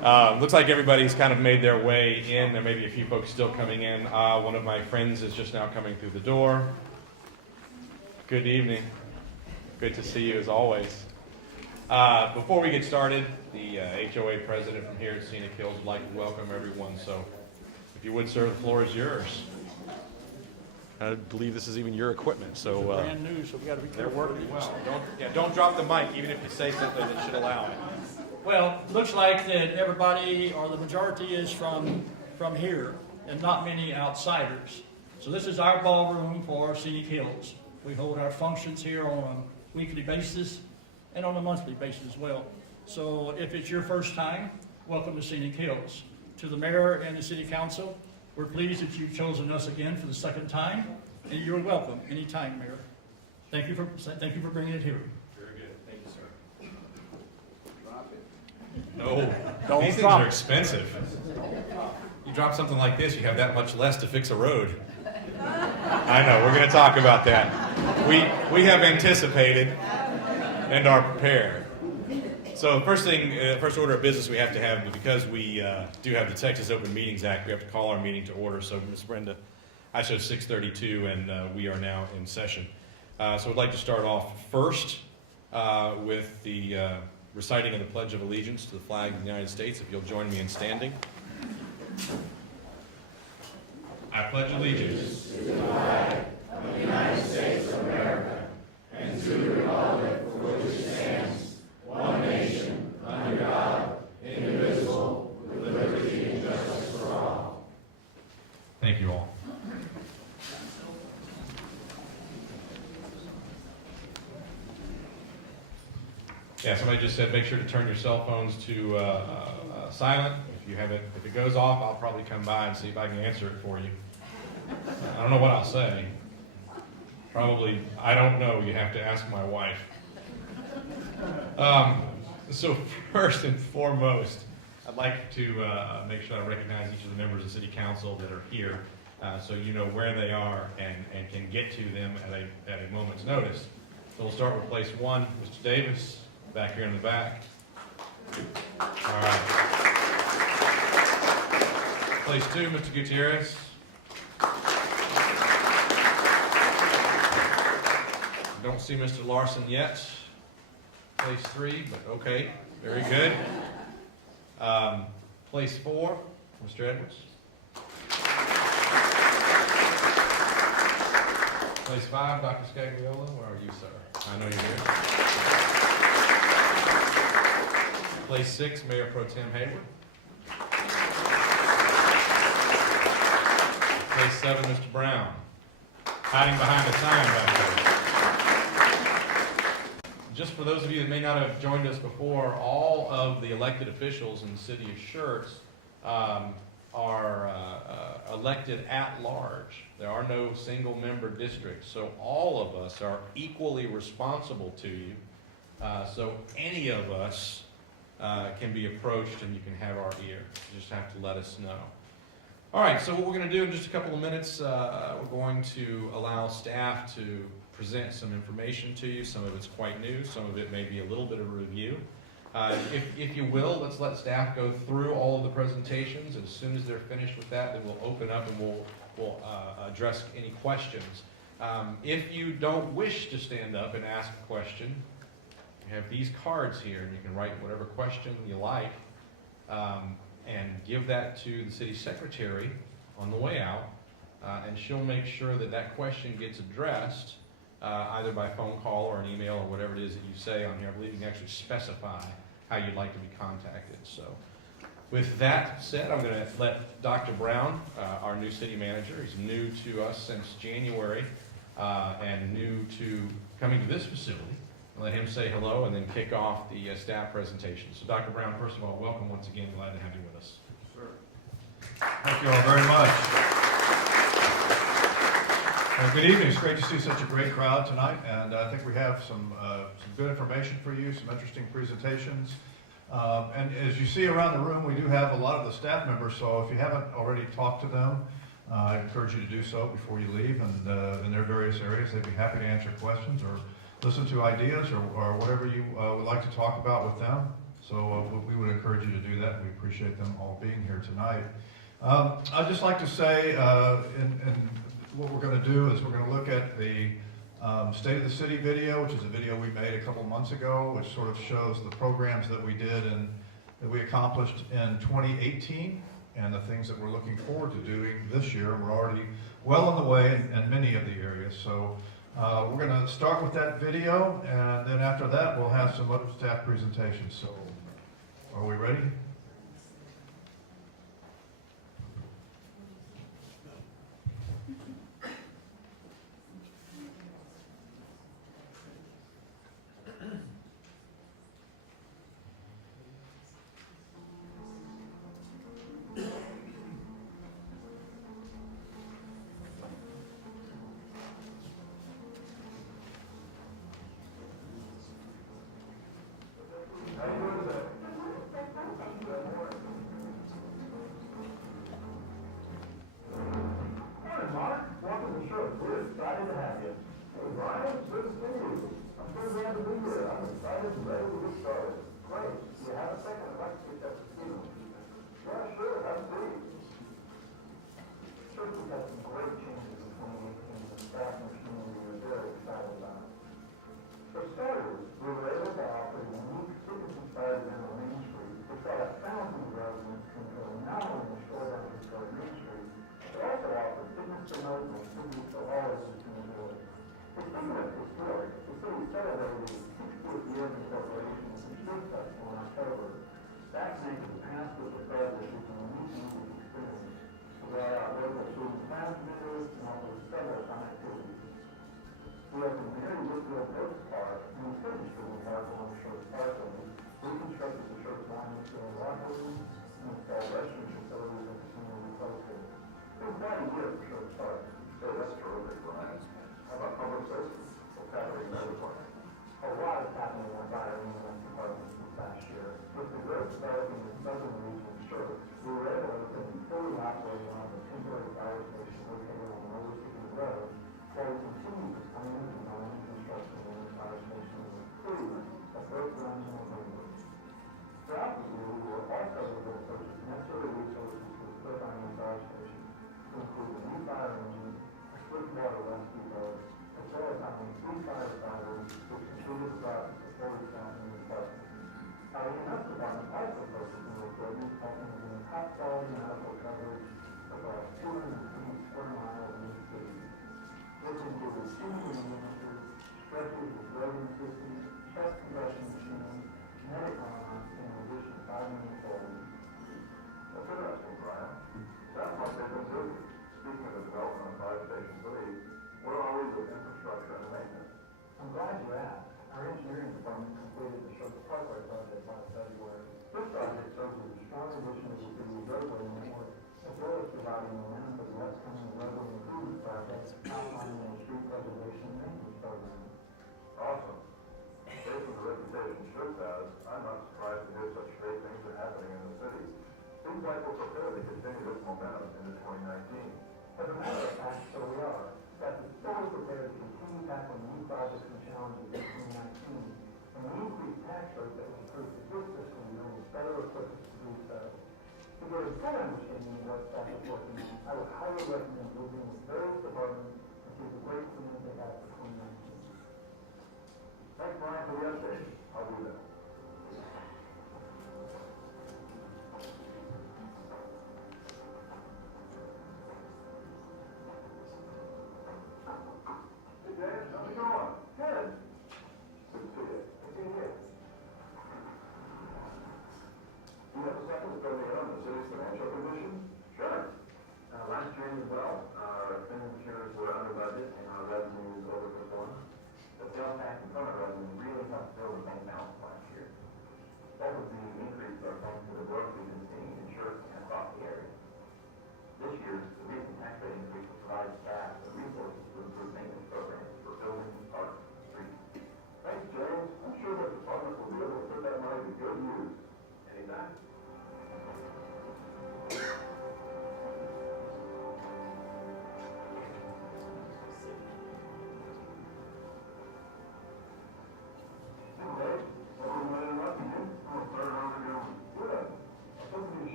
Looks like everybody's kind of made their way in. There may be a few folks still coming in. One of my friends is just now coming through the door. Good evening. Good to see you as always. Before we get started, the HOA president from here at Scenic Hills would like to welcome everyone. So if you would, sir, the floor is yours. I believe this is even your equipment. So brand new, so we got to be careful. they're working well. Don't drop the mic, even if you say something that should allow it. Well, looks like that everybody, or the majority, is from here, and not many outsiders. So this is our ballroom for Scenic Hills. We hold our functions here on a weekly basis and on a monthly basis as well. So if it's your first time, welcome to Scenic Hills. To the mayor and the city council, we're pleased that you've chosen us again for the second time, and you're welcome anytime, Mayor. Thank you for bringing it here. Very good. Thank you, sir. No, Don't these things drop are it. expensive. You drop something like this, you have that much less to fix a road. I know, we're going to talk about that. We have anticipated and are prepared. So first order of business we have to have, because we do have the Texas Open Meetings Act, we have to call our meeting to order. So Ms. Brenda, I showed 6:32 and we are now in session. So I'd like to start off first with the reciting of the Pledge of Allegiance to the flag of the United States. If you'll join me in standing. I pledge allegiance to the flag of the United States of America and to the republic for which it stands, one nation, under God, indivisible, with liberty and justice for all. Thank you all. Yeah, somebody just said make sure to turn your cell phones to silent. If it goes off, I'll probably come by and see if I can answer it for you. I don't know what I'll say. Probably, I don't know. You have to ask my wife. So first and foremost, I'd like to make sure I recognize each of the members of the City Council that are here, so you know where they are and can get to them at a moment's notice. So we'll start with place one, Mr. Davis, back here in the back. All right. Place two, Mr. Gutierrez. Don't see Mr. Larson yet. Place three, but okay, very good. Place four, Mr. Edwards. Place five, Dr. Scagliola. Where are you, sir? I know you're here. Place six, Mayor Pro Tem Hayward. Place seven, Mr. Brown. Hiding behind a sign back there. Just for those of you that may not have joined us before, all of the elected officials in the city of Schertz are elected at large. There are no single member districts, so all of us are equally responsible to you. So any of us can be approached and you can have our ear. You just have to let us know. All right, so what we're going to do in just a couple of minutes, we're going to allow staff to present some information to you. Some of it's quite new, some of it may be a little bit of a review. If you will, let's let staff go through all of the presentations. As soon as they're finished with that, then we'll open up and we'll address any questions. If you don't wish to stand up and ask a question, you have these cards here, and you can write whatever question you like, and give that to the city secretary on the way out, and she'll make sure that that question gets addressed either by phone call or an email or whatever it is that you say on here. I believe you can actually specify how you'd like to be contacted. So with that said, I'm going to let Dr. Brown, our new city manager, he's new to us since January and new to coming to this facility, let him say hello and then kick off the staff presentation. So Dr. Brown, first of all, welcome once again. Glad to have you with us. Sure. Thank you all very much. Good evening. It's great to see such a great crowd tonight, and I think we have some good information for you, some interesting presentations. And as you see around the room, we do have a lot of the staff members, so if you haven't already talked to them, I encourage you to do so before you leave, and in their various areas, they'd be happy to answer questions or listen to ideas or whatever you would like to talk about with them. So we would encourage you to do that. We appreciate them all being here tonight. I'd just like to say, and what we're going to do is we're going to look at the State of the City video, which is a video we made a couple months ago, which sort of shows the programs that we did and that we accomplished in 2018 and the things that we're looking forward to doing this year. We're already well on the way in many of the areas. So we're going to start with that video, and then after that we'll have some other staff presentations. So are we ready?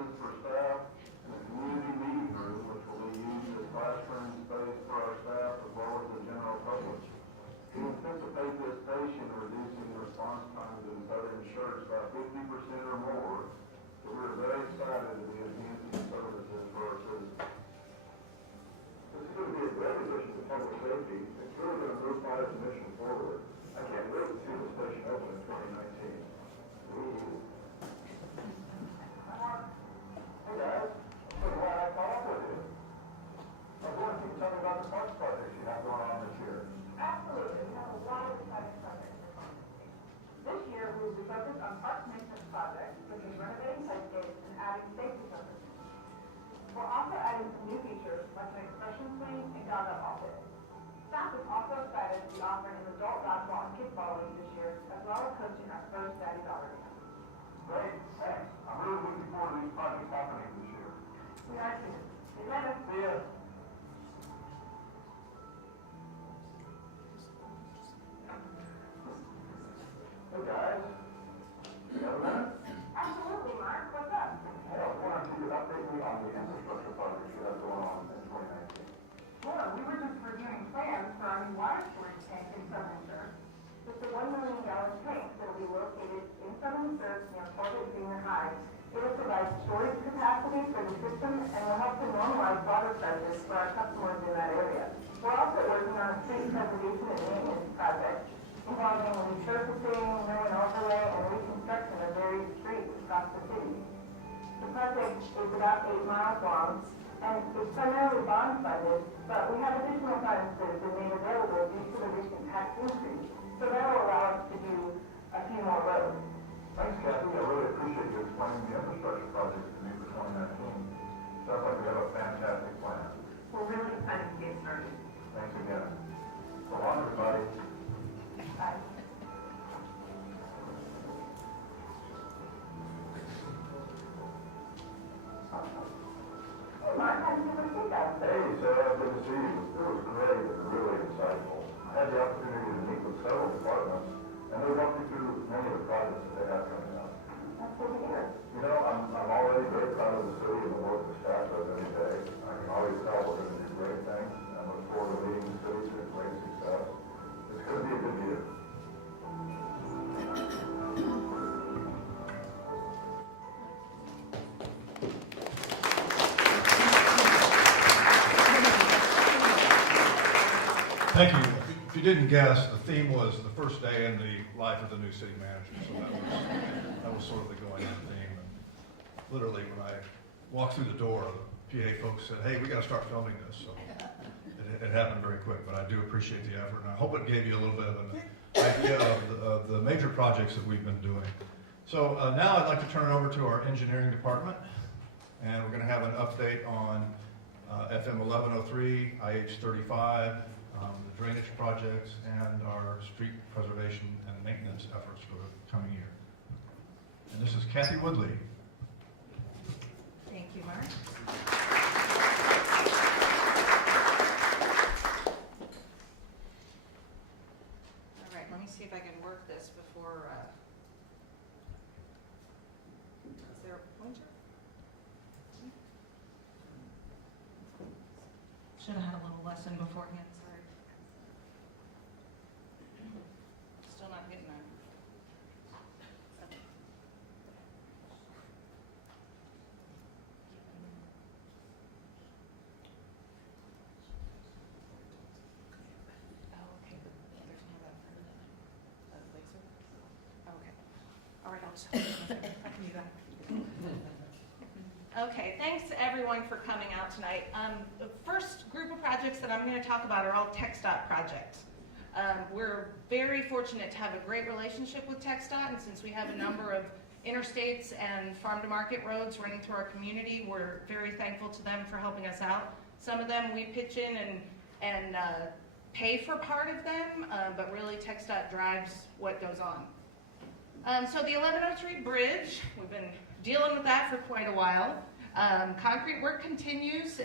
offices for staff, and a community meeting room, which will be used as classroom space for our staff as well as the general public. We anticipate this station reducing response times in southern shirts by 50% or more, so we're very excited to be enhancing services for our citizens. This is going to be a great addition to public safety. It's really going to move fire's mission forward. I can't wait to see the station open in 2019. Ooh. Hey guys, I'm so glad I caught up with you. I was wondering if you could tell me about the parks projects you have going on this year. Absolutely, we have a lot of exciting projects. This year, we will be focused on park maintenance projects, such as renovating headgates and adding safety jumpers. We're also adding some new features, like an expression swing and gaga office. Staff is also excited to be offering an adult dodgeball and kickball league this year, as well as hosting our first daddy-daughter camp. Great, thanks. I'm really looking forward to these projects happening this year. We are too. See you later. See ya. Hey guys, you got a minute? Absolutely, Mark. What's up? Hey, I was wondering if you could update me on the infrastructure projects you have going on in 2019. Sure, we were just reviewing plans for our new water storage tank in Southern Church. It's a $1 million tank that will be located in Southern Church near Corbett Junior High. It will provide storage capacity for the system and will help to normalize water pressures for our customers in that area. We're also working on a street preservation and maintenance project involving resurfacing, mill and overlay, and reconstruction of various streets across the city. The project is about 8 miles long, and it's primarily bond funded, but we have additional funds that have been made available due to the recent tax increase, so that will allow us to do a few more roads. Thanks, Kathy. I really appreciate you explaining the infrastructure projects to me for 2019. Sounds like we have a fantastic plan. We're really excited to get started. Thanks again. So long, everybody. Bye. Mark, how did you think of it? Hey, Sarah, good to see you. It was great and really insightful. I had the opportunity to meet with several departments, and they walked me through many of the projects that they have coming up. That's good to hear. You know, I'm already very proud of the city and the work the staff does every day. I can always tell we're going to do great things, and I look forward to leading the city to great success. It's going to be a good year. Thank you. If you didn't guess, the theme was the first day in the life of the new city manager. So that was sort of the going in theme. And literally, when I walked through the door, the PA folks said, "Hey, we got to start filming this." So it happened very quick, but I do appreciate the effort, and I hope it gave you a little bit of an idea of the major projects that we've been doing. So now I'd like to turn it over to our engineering department, and we're going to have an update on FM 1103, IH 35, the drainage projects, and our street preservation and maintenance efforts for the coming year. And this is Kathy Woodley. Thank you, Mark. All right, let me see if I can work this before, is there a pointer? Should have had a little lesson beforehand, sorry. Still not getting that. Oh, okay. There's no that for the laser. Oh, okay. All right, I'll just, I can do that. Okay, thanks everyone for coming out tonight. The first group of projects that I'm going to talk about are all TxDOT projects. We're very fortunate to have a great relationship with TxDOT, and since we have a number of interstates and farm-to-market roads running through our community, we're very thankful to them for helping us out. Some of them we pitch in and pay for part of them, but really TxDOT drives what goes on. So the 1103 bridge, we've been dealing with that for quite a while. Concrete work continues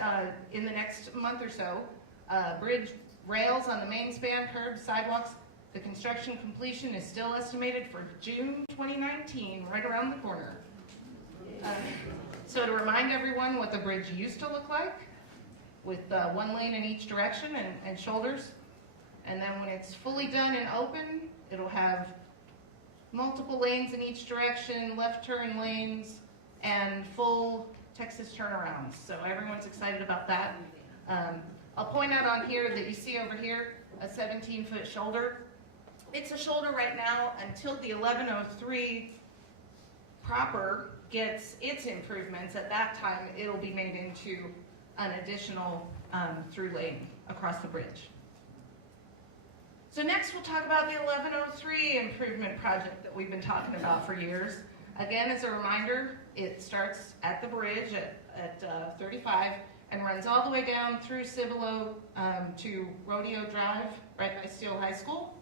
in the next month or so. Bridge rails on the main span, curbs, sidewalks. The construction completion is still estimated for June 2019, right around the corner. So to remind everyone what the bridge used to look like, with one lane in each direction and shoulders, and then when it's fully done and open, it'll have multiple lanes in each direction, left turn lanes, and full Texas turnarounds. So everyone's excited about that. I'll point out on here that you see over here a 17-foot shoulder. It's a shoulder right now until the 1103 proper gets its improvements. At that time, it'll be made into an additional through lane across the bridge. So next we'll talk about the 1103 improvement project that we've been talking about for years. Again, as a reminder, it starts at the bridge at 35 and runs all the way down through Cibolo to Rodeo Drive, right by Steele High School.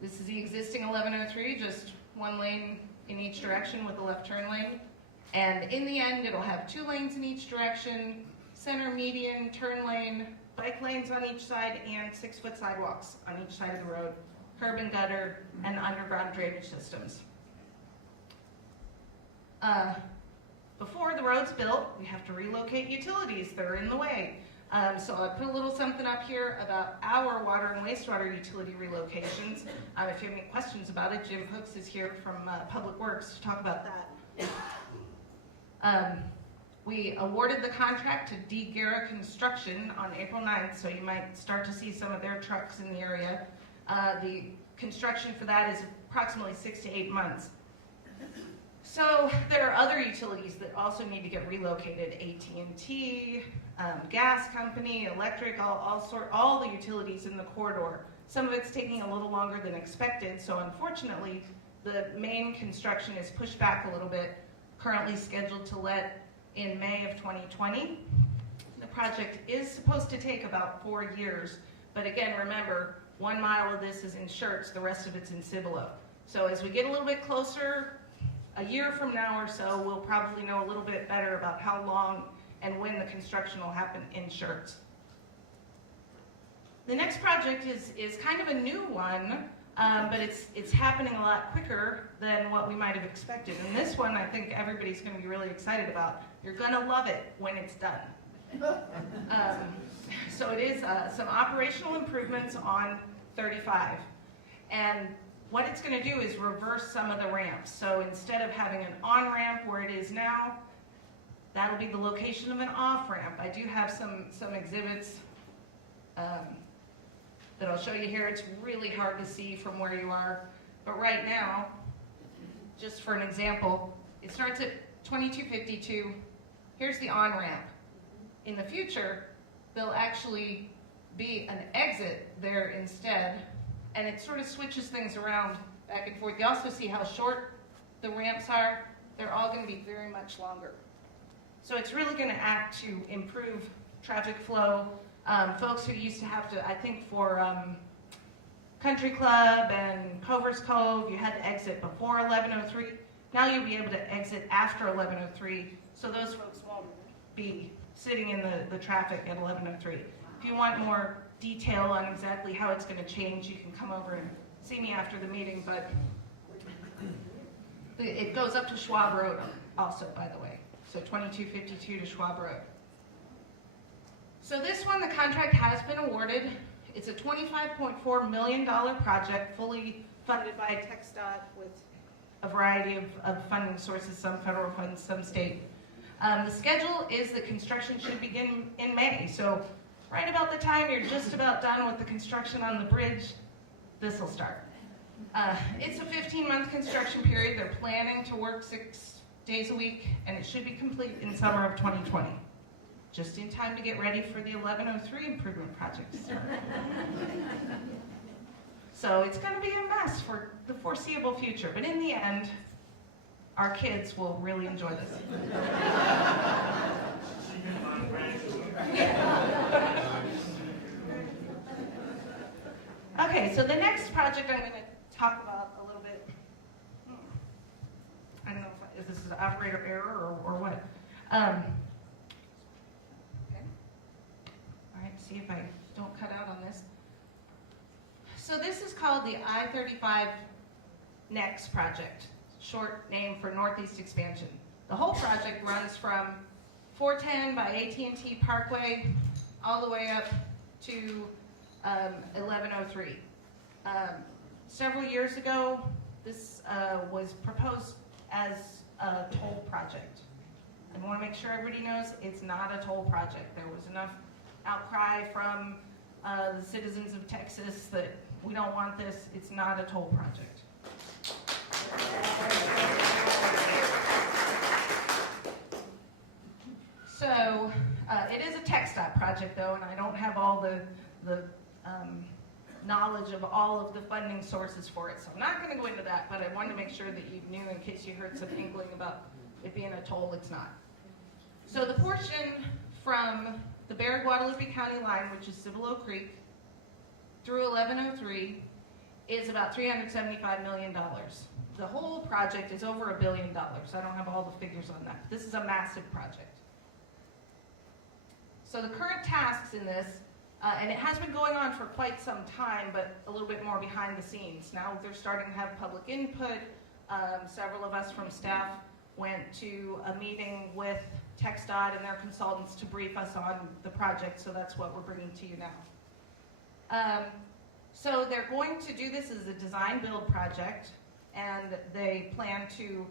This is the existing 1103, just one lane in each direction with a left turn lane. And in the end, it'll have 2 lanes in each direction, center median, turn lane, bike lanes on each side, and 6-foot sidewalks on each side of the road, curb and gutter, and underground drainage systems. Before the road's built, we have to relocate utilities that are in the way. So I put a little something up here about our water and wastewater utility relocations. If you have any questions about it, Jim Hooks is here from Public Works to talk about that. We awarded the contract to D. Guerra Construction on April 9th, so you might start to see some of their trucks in the area. The construction for that is approximately 6 to 8 months. So there are other utilities that also need to get relocated: AT&T, gas company, electric, all the utilities in the corridor. Some of it's taking a little longer than expected, so unfortunately the main construction is pushed back a little bit, currently scheduled to let in May of 2020. The project is supposed to take about 4 years, but again, remember, 1 mile of this is in Schertz, the rest of it's in Cibolo. So as we get a little bit closer, a year from now or so, we'll probably know a little bit better about how long and when the construction will happen in Schertz. The next project is kind of a new one, but it's happening a lot quicker than what we might have expected. And this one, I think everybody's going to be really excited about. You're going to love it when it's done. So it is some operational improvements on 35. And what it's going to do is reverse some of the ramps. So instead of having an on-ramp where it is now, that'll be the location of an off-ramp. I do have some exhibits that I'll show you here. It's really hard to see from where you are. But right now, just for an example, it starts at 2252. Here's the on-ramp. In the future, there'll actually be an exit there instead, and it sort of switches things around back and forth. You also see how short the ramps are. They're all going to be very much longer. So it's really going to act to improve traffic flow. Folks who used to have to, I think for Country Club and Cover's Cove, you had to exit before 1103. Now you'll be able to exit after 1103, so those folks won't be sitting in the traffic at 1103. If you want more detail on exactly how it's going to change, you can come over and see me after the meeting, but it goes up to Schwab Road also, by the way. So 2252 to Schwab Road. So this one, the contract has been awarded. It's a $25.4 million project, fully funded by TxDOT with a variety of funding sources, some federal funds, some state. The schedule is that construction should begin in May. So right about the time you're just about done with the construction on the bridge, this will start. It's a 15-month construction period. They're planning to work 6 days a week, and it should be complete in summer of 2020. Just in time to get ready for the 1103 improvement project to start. So it's going to be a mess for the foreseeable future, but in the end, our kids will really enjoy this. Okay, so the next project I'm going to talk about a little bit, I don't know if this is an operator error or what. Okay. All right, see if I don't cut out on this. So this is called the I-35 NEX project. short name for Northeast Expansion. The whole project runs from 410 by AT&T Parkway all the way up to 1103. Several years ago, this was proposed as a toll project. I want to make sure everybody knows it's not a toll project. There was enough outcry from the citizens of Texas that we don't want this. It's not a toll project. So it is a TxDOT project though, and I don't have all the knowledge of all of the funding sources for it. So I'm not going to go into that, but I wanted to make sure that you knew in case you heard some inkling about it being a toll, it's not. So the portion from the Barry-Guadalupe County line, which is Cibolo Creek, through 1103 is about $375 million. The whole project is over $1 billion. I don't have all the figures on that. This is a massive project. So the current tasks in this, and it has been going on for quite some time, but a little bit more behind the scenes. Now they're starting to have public input. Several of us from staff went to a meeting with TxDOT and their consultants to brief us on the project, so that's what we're bringing to you now. So they're going to do this as a design-build project, and they plan to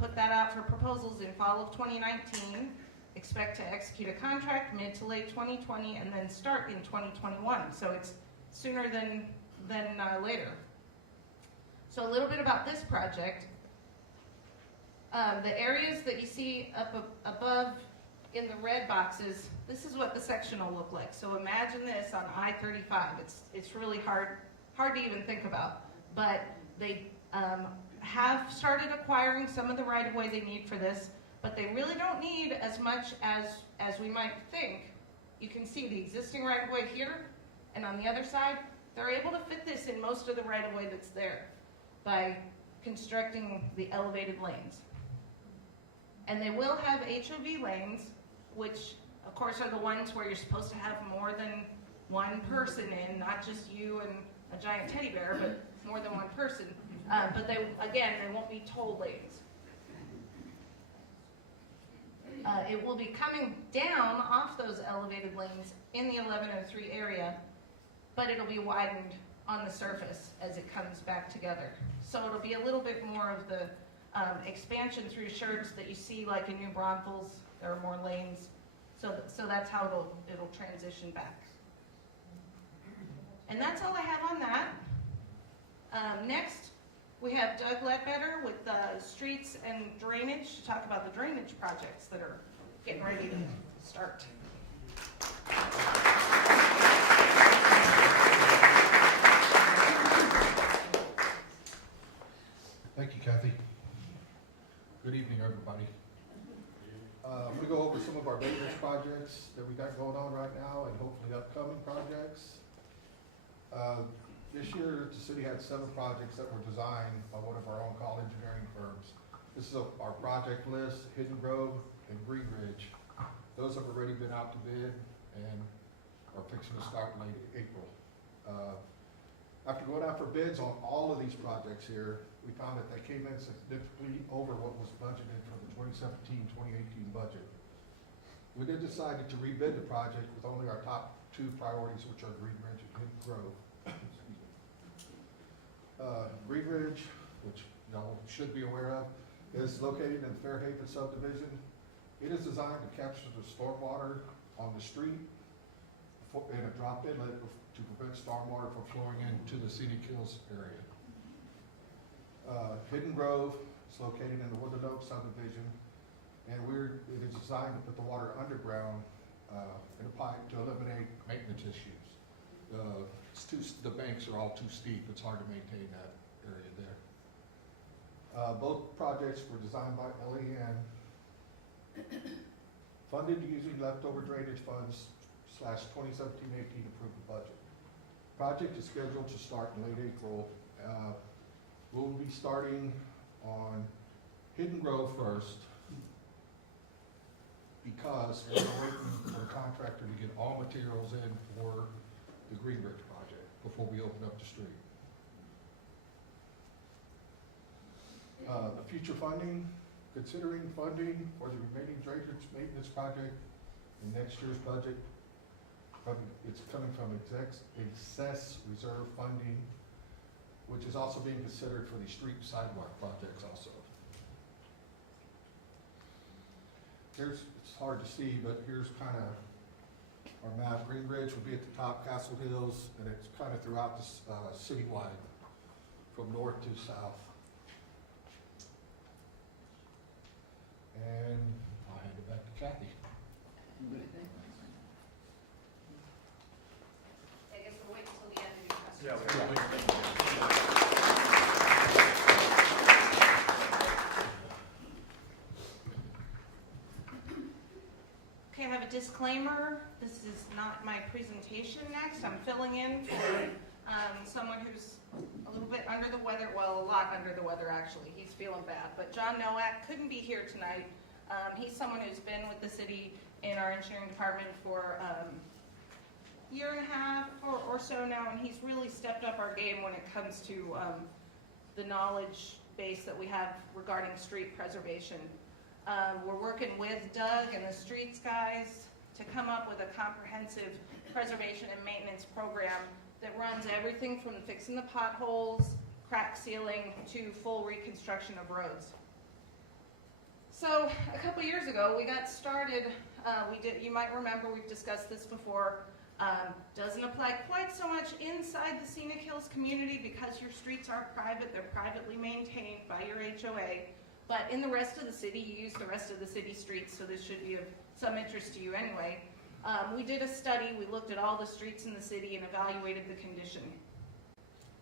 put that out for proposals in fall of 2019, expect to execute a contract mid to late 2020, and then start in 2021, so it's sooner than later. So a little bit about this project. The areas that you see up above in the red boxes, this is what the section will look like. So imagine this on I-35. It's really hard to even think about. But they have started acquiring some of the right-of-way they need for this, but they really don't need as much as we might think. You can see the existing right-of-way here, and on the other side, they're able to fit this in most of the right-of-way that's there by constructing the elevated lanes. And they will have HOV lanes, which of course are the ones where you're supposed to have more than one person in, not just you and a giant teddy bear, but more than one person. But they won't be toll lanes. It will be coming down off those elevated lanes in the 1103 area, but it'll be widened on the surface as it comes back together. So it'll be a little bit more of the expansion through Schertz that you see like in New Braunfels. There are more lanes. So that's how it'll transition back. And that's all I have on that. Next, we have Doug Ledbetter with Streets and Drainage to talk about the drainage projects that are getting ready to start. Thank you, Kathy. Good evening, everybody. We go over some of our maintenance projects that we got going on right now and hopefully upcoming projects. This year, the city had 7 projects that were designed by one of our own call engineering firms. This is our project list: Hidden Grove and Green Ridge. Those have already been out to bid and are fixing to start in late April. After going out for bids on all of these projects here, we found that they came in significantly over what was budgeted for the 2017-2018 budget. We then decided to rebid the project with only our top 2 priorities, which are Green Ridge and Hidden Grove. Green Ridge, which y'all should be aware of, is located in the Fairhaven subdivision. It is designed to capture the stormwater on the street in a drop inlet to prevent stormwater from flowing into the Scenic Hills area. Hidden Grove is located in the Woodland Oak subdivision, and it is designed to put the water underground in a pipe to eliminate maintenance issues. The banks are all too steep. It's hard to maintain that area there. Both projects were designed by LEN, funded using leftover drainage funds / 2017-18 approved budget. Project is scheduled to start in late April. We'll be starting on Hidden Grove first because we're waiting for the contractor to get all materials in for the Green Ridge project before we open up the street. The future funding, considering funding for the remaining drainage maintenance project in next year's budget. It's coming from excess reserve funding, which is also being considered for the street sidewalk projects also. It's hard to see, but here's kind of our map. Green Ridge will be at the top, Castle Hills, and it's kind of throughout the citywide, from north to south. And I'll hand it back to Kathy. I guess we'll wait until the end of your questions. Yeah, Okay, I have a disclaimer. This is not my presentation next. I'm filling in for someone who's a little bit under the weather, well, a lot under the weather actually. He's feeling bad. But John Nowak couldn't be here tonight. He's someone who's been with the city in our engineering department for a year and a half or so now, and he's really stepped up our game when it comes to the knowledge base that we have regarding street preservation. We're working with Doug and the streets guys to come up with a comprehensive preservation and maintenance program that runs everything from fixing the potholes, crack sealing, to full reconstruction of roads. So a couple years ago, we got started. You might remember we've discussed this before. Doesn't apply quite so much inside the Scenic Hills community because your streets are private. They're privately maintained by your HOA. But in the rest of the city, you use the rest of the city streets, so this should be of some interest to you anyway. We did a study. We looked at all the streets in the city and evaluated the condition.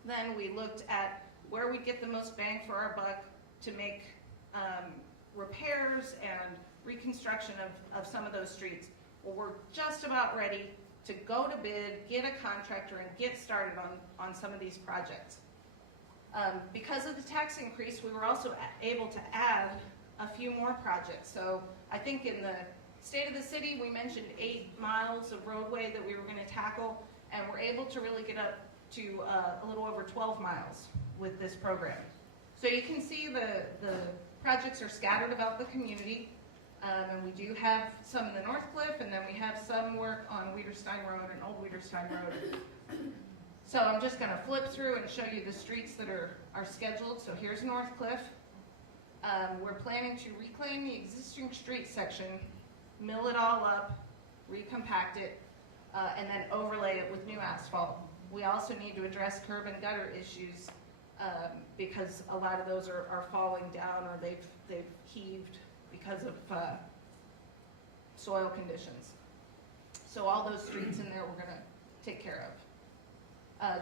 Then we looked at where we'd get the most bang for our buck to make repairs and reconstruction of some of those streets. Well, we're just about ready to go to bid, get a contractor, and get started on some of these projects. Because of the tax increase, we were also able to add a few more projects. So I think in the state of the city, we mentioned 8 miles of roadway that we were going to tackle, and we're able to really get up to a little over 12 miles with this program. So you can see the projects are scattered about the community, and we do have some in the North Cliff, and then we have some work on Wiederstein Road and Old Wiederstein Road. So I'm just going to flip through and show you the streets that are scheduled. So here's North Cliff. We're planning to reclaim the existing street section, mill it all up, recompact it, and then overlay it with new asphalt. We also need to address curb and gutter issues because a lot of those are falling down or they've heaved because of soil conditions. So all those streets in there we're going to take care of.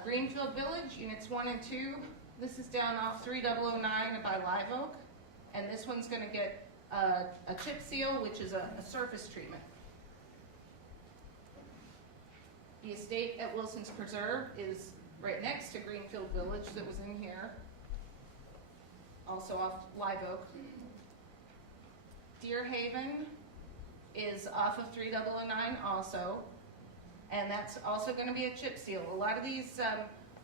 Greenfield Village, Units 1 and 2. This is down off 3009 by Live Oak. And this one's going to get a chip seal, which is a surface treatment. The estate at Wilson's Preserve is right next to Greenfield Village that was in here. Also off Live Oak. Deer Haven is off of 3009 also. And that's also going to be a chip seal. A lot of these,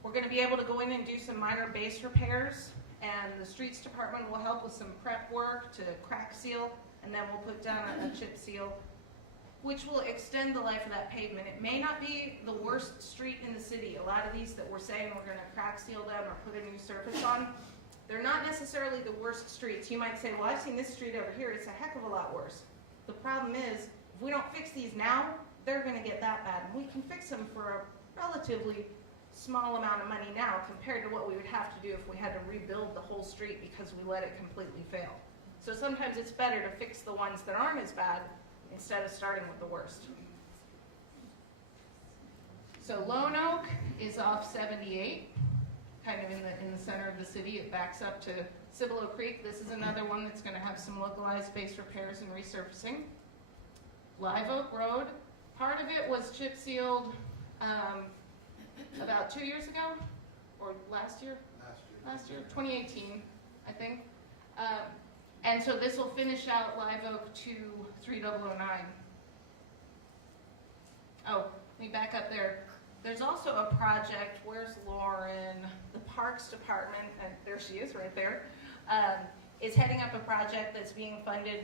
we're going to be able to go in and do some minor base repairs, and the streets department will help with some prep work to crack seal, and then we'll put down a chip seal, which will extend the life of that pavement. It may not be the worst street in the city. A lot of these that we're saying we're going to crack seal them or put a new surface on, they're not necessarily the worst streets. You might say, well, I've seen this street over here. It's a heck of a lot worse. The problem is, if we don't fix these now, they're going to get that bad. And we can fix them for a relatively small amount of money now compared to what we would have to do if we had to rebuild the whole street because we let it completely fail. So sometimes it's better to fix the ones that aren't as bad instead of starting with the worst. So Lone Oak is off 78, kind of in the center of the city. It backs up to Cibolo Creek. This is another one that's going to have some localized base repairs and resurfacing. Live Oak Road. Part of it was chip sealed about 2 years ago, or last year? Last year, 2018, I think. And so this will finish out Live Oak to 3009. Oh, let me back up there. There's also a project, where's Lauren? The Parks Department, and there she is right there. is heading up a project that's being funded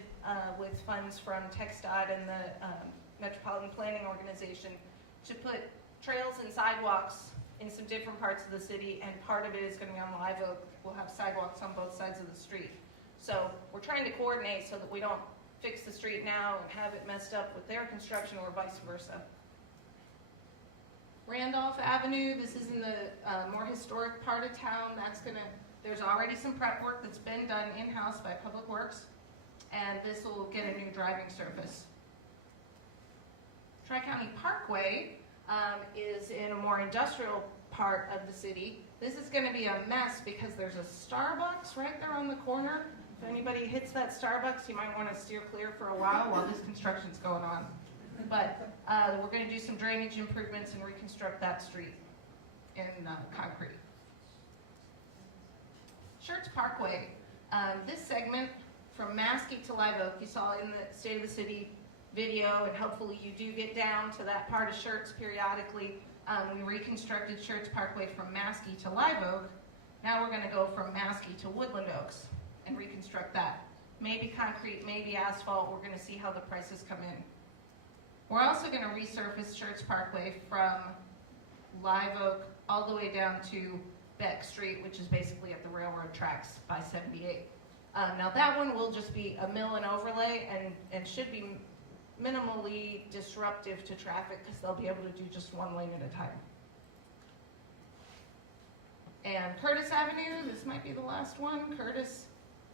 with funds from TxDOT and the Metropolitan Planning Organization to put trails and sidewalks in some different parts of the city, and part of it is going to be on Live Oak. We'll have sidewalks on both sides of the street. So we're trying to coordinate so that we don't fix the street now and have it messed up with their construction or vice versa. Randolph Avenue, this is in the more historic part of town. There's already some prep work that's been done in-house by Public Works, and this will get a new driving surface. Tri-County Parkway is in a more industrial part of the city. This is going to be a mess because there's a Starbucks right there on the corner. If anybody hits that Starbucks, you might want to steer clear for a while this construction's going on. But we're going to do some drainage improvements and reconstruct that street in concrete. Schertz Parkway, this segment from Maskey to Live Oak, you saw in the State of the City video, and hopefully you do get down to that part of Schertz periodically. We reconstructed Schertz Parkway from Maskey to Live Oak. Now we're going to go from Maskey to Woodland Oaks and reconstruct that. Maybe concrete, maybe asphalt. We're going to see how the prices come in. We're also going to resurface Schertz Parkway from Live Oak all the way down to Beck Street, which is basically at the railroad tracks by 78. Now that one will just be a mill and overlay and should be minimally disruptive to traffic because they'll be able to do just one lane at a time. And Curtis Avenue, this might be the last one. Curtis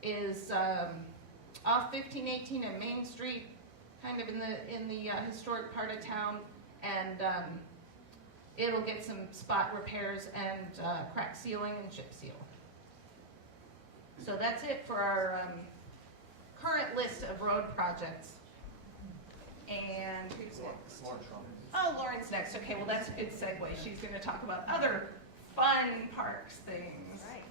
is off 1518 and Main Street, kind of in the historic part of town, and it'll get some spot repairs and crack sealing and chip seal. So that's it for our current list of road projects. And who's next? Oh, Lauren's next. Okay, well that's a good segue. She's going to talk about other fun parks things. Right.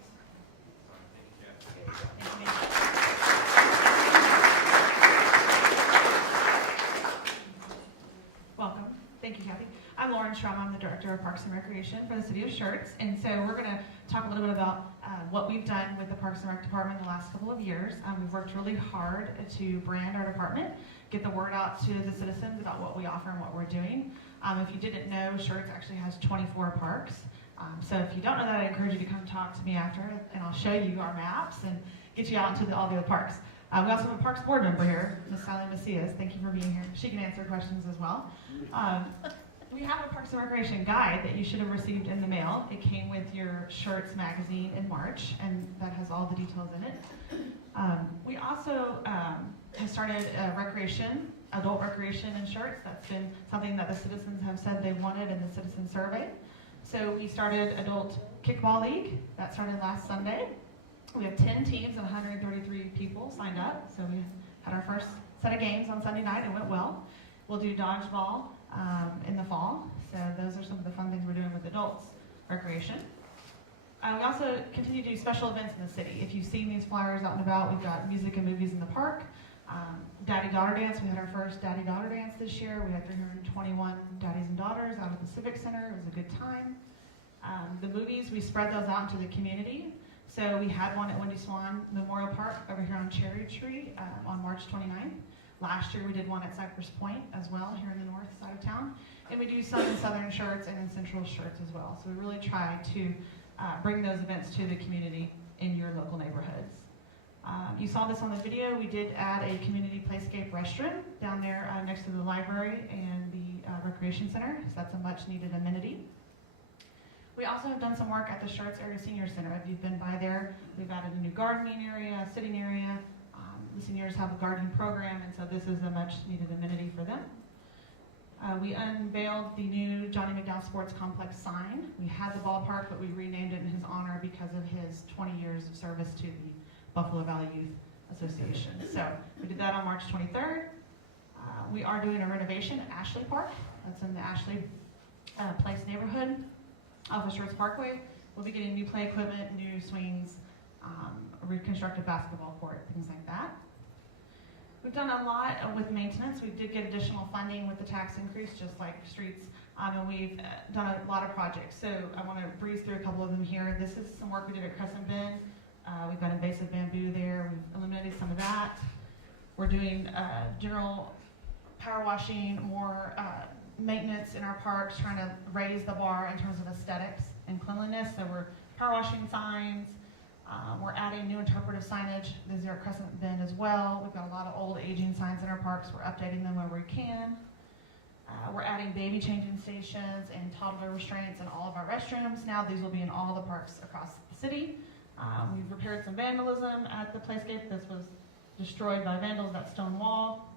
Welcome. Thank you, Kathy. I'm Lauren Schramm. I'm the Director of Parks and Recreation for the City of Schertz. And so we're going to talk a little bit about what we've done with the Parks and Rec Department in the last couple of years. We've worked really hard to brand our department, get the word out to the citizens about what we offer and what we're doing. If you didn't know, Schertz actually has 24 parks. So if you don't know that, I encourage you to come talk to me after, and I'll show you our maps and get you out into all the other parks. We also have a Parks Board member here, Ms. Sally Macias. Thank you for being here. She can answer questions as well. We have a Parks and Recreation guide that you should have received in the mail. It came with your Schertz magazine in March, and that has all the details in it. We also have started adult recreation in Schertz. That's been something that the citizens have said they wanted in the citizen survey. So we started Adult Kickball League. That started last Sunday. We have 10 teams and 133 people signed up. So we had our first set of games on Sunday night. It went well. We'll do dodgeball in the fall. So those are some of the fun things we're doing with adults recreation. We also continue to do special events in the city. If you've seen these flyers out and about, we've got music and movies in the park. Daddy-daughter dance. We had our first daddy-daughter dance this year. We had 321 daddies and daughters out at the Civic Center. It was a good time. The movies, we spread those out into the community. So we had one at Wendy Swan Memorial Park over here on Cherry Tree on March 29th. Last year we did one at Cypress Point as well here in the north side of town. And we do some in Southern Schertz and in Central Schertz as well. So we really try to bring those events to the community in your local neighborhoods. You saw this on the video. We did add a community playscape restroom down there next to the library and the recreation center. So that's a much needed amenity. We also have done some work at the Schertz Area Senior Center. If you've been by there, we've added a new gardening area, sitting area. The seniors have a gardening program, and so this is a much needed amenity for them. We unveiled the new Johnny McDowell Sports Complex sign. We had the ballpark, but we renamed it in his honor because of his 20 years of service to the Buffalo Valley Youth Association. So we did that on March 23rd. We are doing a renovation at Ashley Park. That's in the Ashley Place neighborhood off of Schertz Parkway. We'll be getting new play equipment, new swings, a reconstructed basketball court, things like that. We've done a lot with maintenance. We did get additional funding with the tax increase, just like streets, and we've done a lot of projects. So I want to breeze through a couple of them here. This is some work we did at Crescent Bend. We've got invasive bamboo there. We've eliminated some of that. We're doing general power washing, more maintenance in our parks, trying to raise the bar in terms of aesthetics and cleanliness. So we're power washing signs. We're adding new interpretive signage. These are at Crescent Bend as well. We've got a lot of old aging signs in our parks. We're updating them wherever we can. We're adding baby changing stations and toddler restraints in all of our restrooms. Now these will be in all the parks across the city. We've repaired some vandalism at the playscape. This was destroyed by vandals, that stone wall.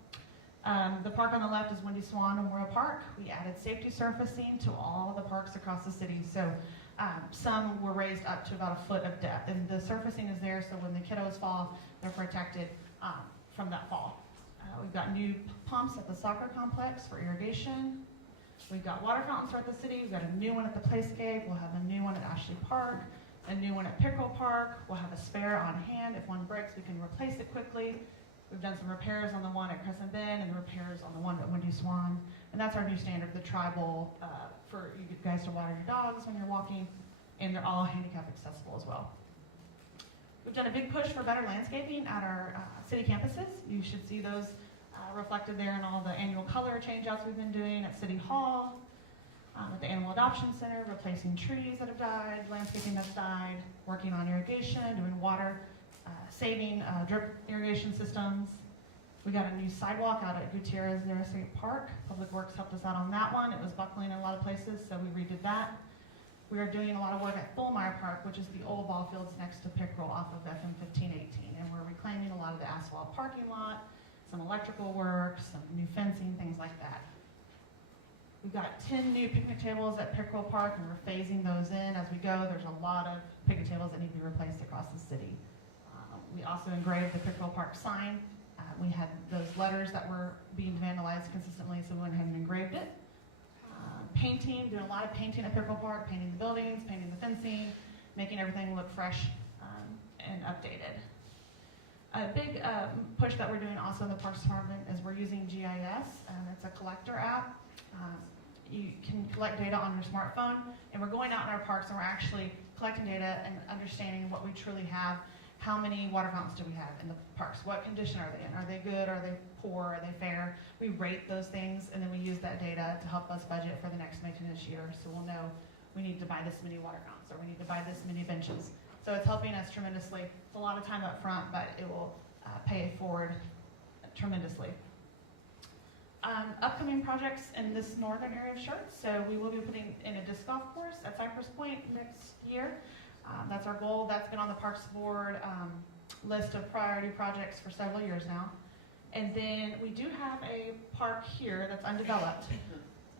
The park on the left is Windy Swan Memorial Park. We added safety surfacing to all the parks across the city. So some were raised up to about 1 foot of depth, and the surfacing is there so when the kiddos fall, they're protected from that fall. We've got new pumps at the soccer complex for irrigation. We've got water fountains throughout the city. We've got a new one at the playscape. We'll have a new one at Ashley Park, a new one at Pickerel Park. We'll have a spare on hand. If one breaks, we can replace it quickly. We've done some repairs on the one at Crescent Bend and the repairs on the one at Windy Swan. And that's our new standard, the tri-bowl, for you guys to water your dogs when you're walking, and they're all handicap accessible as well. We've done a big push for better landscaping at our city campuses. You should see those reflected there in all the annual color change-outs we've been doing at City Hall, at the Animal Adoption Center, replacing trees that have died, landscaping that's died, working on irrigation, doing water saving drip irrigation systems. We got a new sidewalk out at Gutierrez State Park. Public Works helped us out on that one. It was buckling in a lot of places, so we redid that. We are doing a lot of work at Fulmeyer Park, which is the old ball fields next to Pickerel off of FM 1518, and we're reclaiming a lot of the asphalt parking lot, some electrical work, some new fencing, things like that. We've got 10 new picnic tables at Pickerel Park, and we're phasing those in as we go. There's a lot of picnic tables that need to be replaced across the city. We also engraved the Pickerel Park sign. We had those letters that were being vandalized consistently, so we went ahead and engraved it. Painting, doing a lot of painting at Pickerel Park, painting the buildings, painting the fencing, making everything look fresh and updated. A big push that we're doing also in the Parks Department is we're using GIS, and it's a collector app. You can collect data on your smartphone, and we're going out in our parks and we're actually collecting data and understanding what we truly have. How many water fountains do we have in the parks? What condition are they in? Are they good? Are they poor? Are they fair? We rate those things, and then we use that data to help us budget for the next maintenance year. So we'll know we need to buy this many water fountains, or we need to buy this many benches. So it's helping us tremendously. It's a lot of time up front, but it will pay it forward tremendously. Upcoming projects in this northern area of Schertz. So we will be putting in a disc golf course at Cypress Point next year. That's our goal. That's been on the Parks Board list of priority projects for several years now. And then we do have a park here that's undeveloped,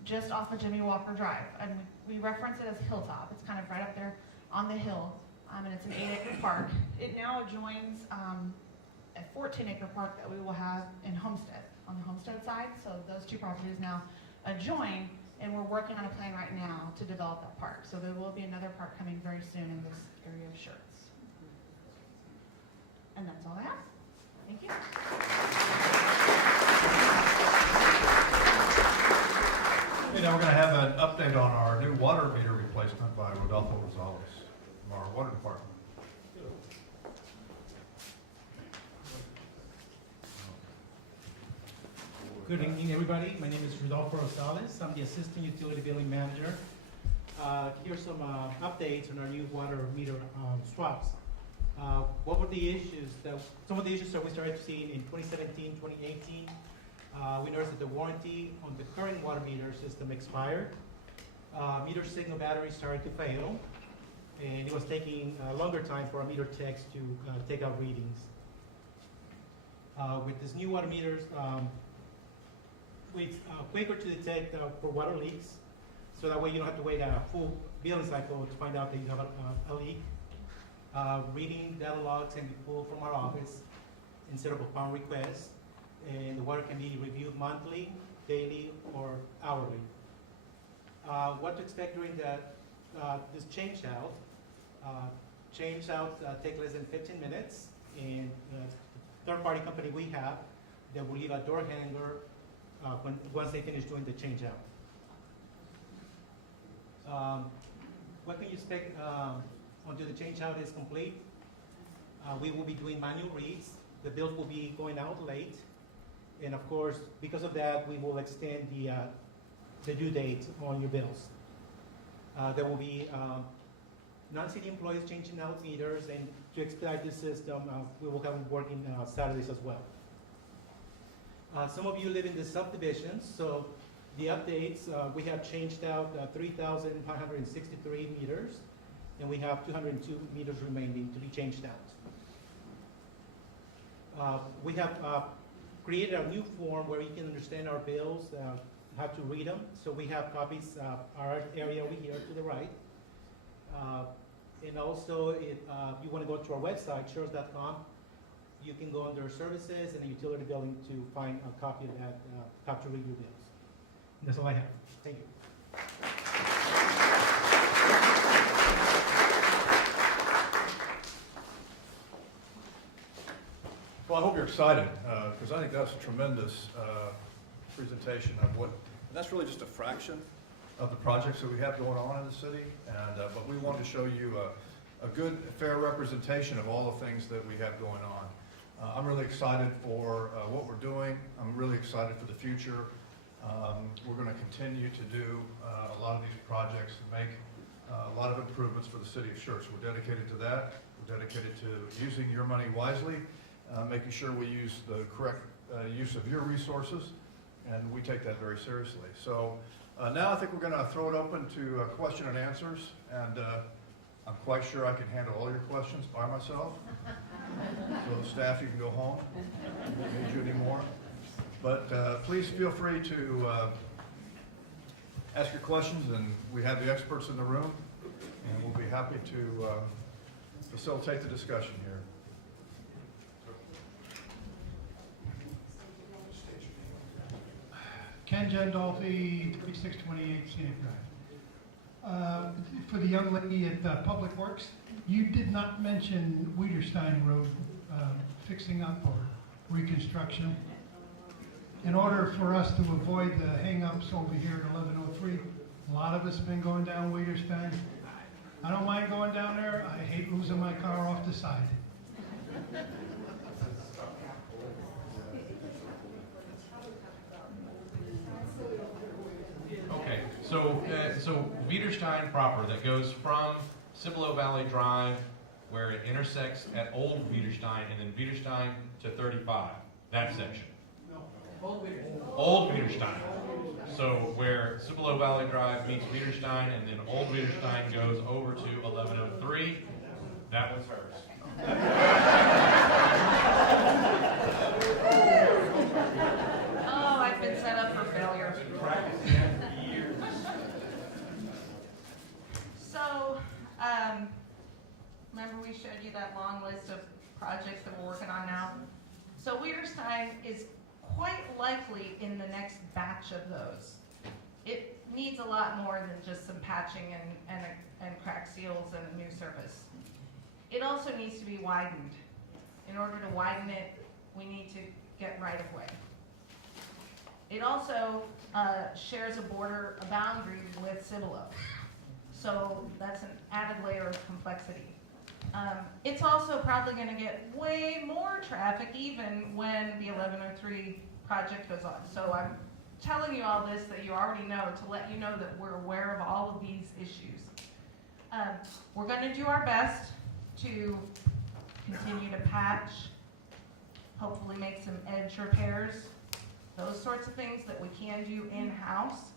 just off of Jimmy Walker Drive. And we reference it as Hilltop. It's kind of right up there on the hill. And it's an 8-acre park. It now adjoins a 14-acre park that we will have in Homestead, on the Homestead side. So those two properties now adjoin. And we're working on a plan right now to develop that park. So there will be another park coming very soon in this area of Schertz. And that's all I have. Thank you. Okay, now we're going to have an update on our new water meter replacement by Rodolfo Rosales from our water department. Good evening, everybody. My name is Rodolfo Rosales. I'm the Assistant Utility Billing Manager. Here's some updates on our new water meter swaps. What were the issues? Some of the issues that we started seeing in 2017, 2018. We noticed that the warranty on the current water meter system expired. Meter signal battery started to fail, and it was taking a longer time for our meter techs to take out readings. With this new water meters, it's quicker to detect for water leaks, so that way you don't have to wait a full billing cycle to find out that you have a leak. Reading data logs can be pulled from our office instead of upon request, and the water can be reviewed monthly, daily, or hourly. What to expect during this change out? Change out take less than 15 minutes, and the third-party company we have, they will leave a door hanger once they finish doing the change out. What can you expect until the change out is complete? We will be doing manual reads. The bills will be going out late. And of course, because of that, we will extend the due date on your bills. There will be non-city employees changing out meters, and to expedite this system, we will have them working Saturdays as well. Some of you live in the subdivisions, so the updates, we have changed out 3,563 meters, and we have 202 meters remaining to be changed out. We have created a new form where you can understand our bills, how to read them. So we have copies, our area over here to the right. And also, if you want to go to our website, shores.com, you can go under services and utility billing to find a copy of that, how to read your bills. And that's all I have. Thank you. Well, I hope you're excited, because I think that's a tremendous presentation of what, and that's really just a fraction of the projects that we have going on in the city, and but we want to show you a good, fair representation of all the things that we have going on. I'm really excited for what we're doing. I'm really excited for the future. We're going to continue to do a lot of these projects and make a lot of improvements for the city of Schertz. We're dedicated to that. We're dedicated to using your money wisely, making sure we use the correct use of your resources, and we take that very seriously. So now I think we're going to throw it open to question and answers, and I'm quite sure I can handle all your questions by myself. So staff, you can go home. I won't need you anymore. But please feel free to ask your questions, and we have the experts in the room, and we'll be happy to facilitate the discussion here. Ken Gandolfi, 3628 Scenic Drive. For the young lady at Public Works, you did not mention Wiederstein Road fixing up or reconstruction. In order for us to avoid the hang-ups over here at 1103, a lot of us have been going down Wiederstein. I don't mind going down there. I hate losing my car off the side. Okay, so Wiederstein proper, that goes from Cibolo Valley Drive, where it intersects at Old Wiederstein, and then Wiederstein to 35, that section. Old Wiederstein. So where Cibolo Valley Drive meets Wiederstein, and then Old Wiederstein goes over to 1103, that one's hers. Oh, I've been set up for failure. So, remember we showed you that long list of projects that we're working on now? So Wiederstein is quite likely in the next batch of those. It needs a lot more than just some patching and crack seals and a new surface. It also needs to be widened. In order to widen it, we need to get right of way. It also shares a boundary with Cibolo. So that's an added layer of complexity. It's also probably going to get way more traffic even when the 1103 project goes on. So I'm telling you all this that you already know to let you know that we're aware of all of these issues. We're going to do our best to continue to patch, hopefully make some edge repairs, those sorts of things that we can do in-house.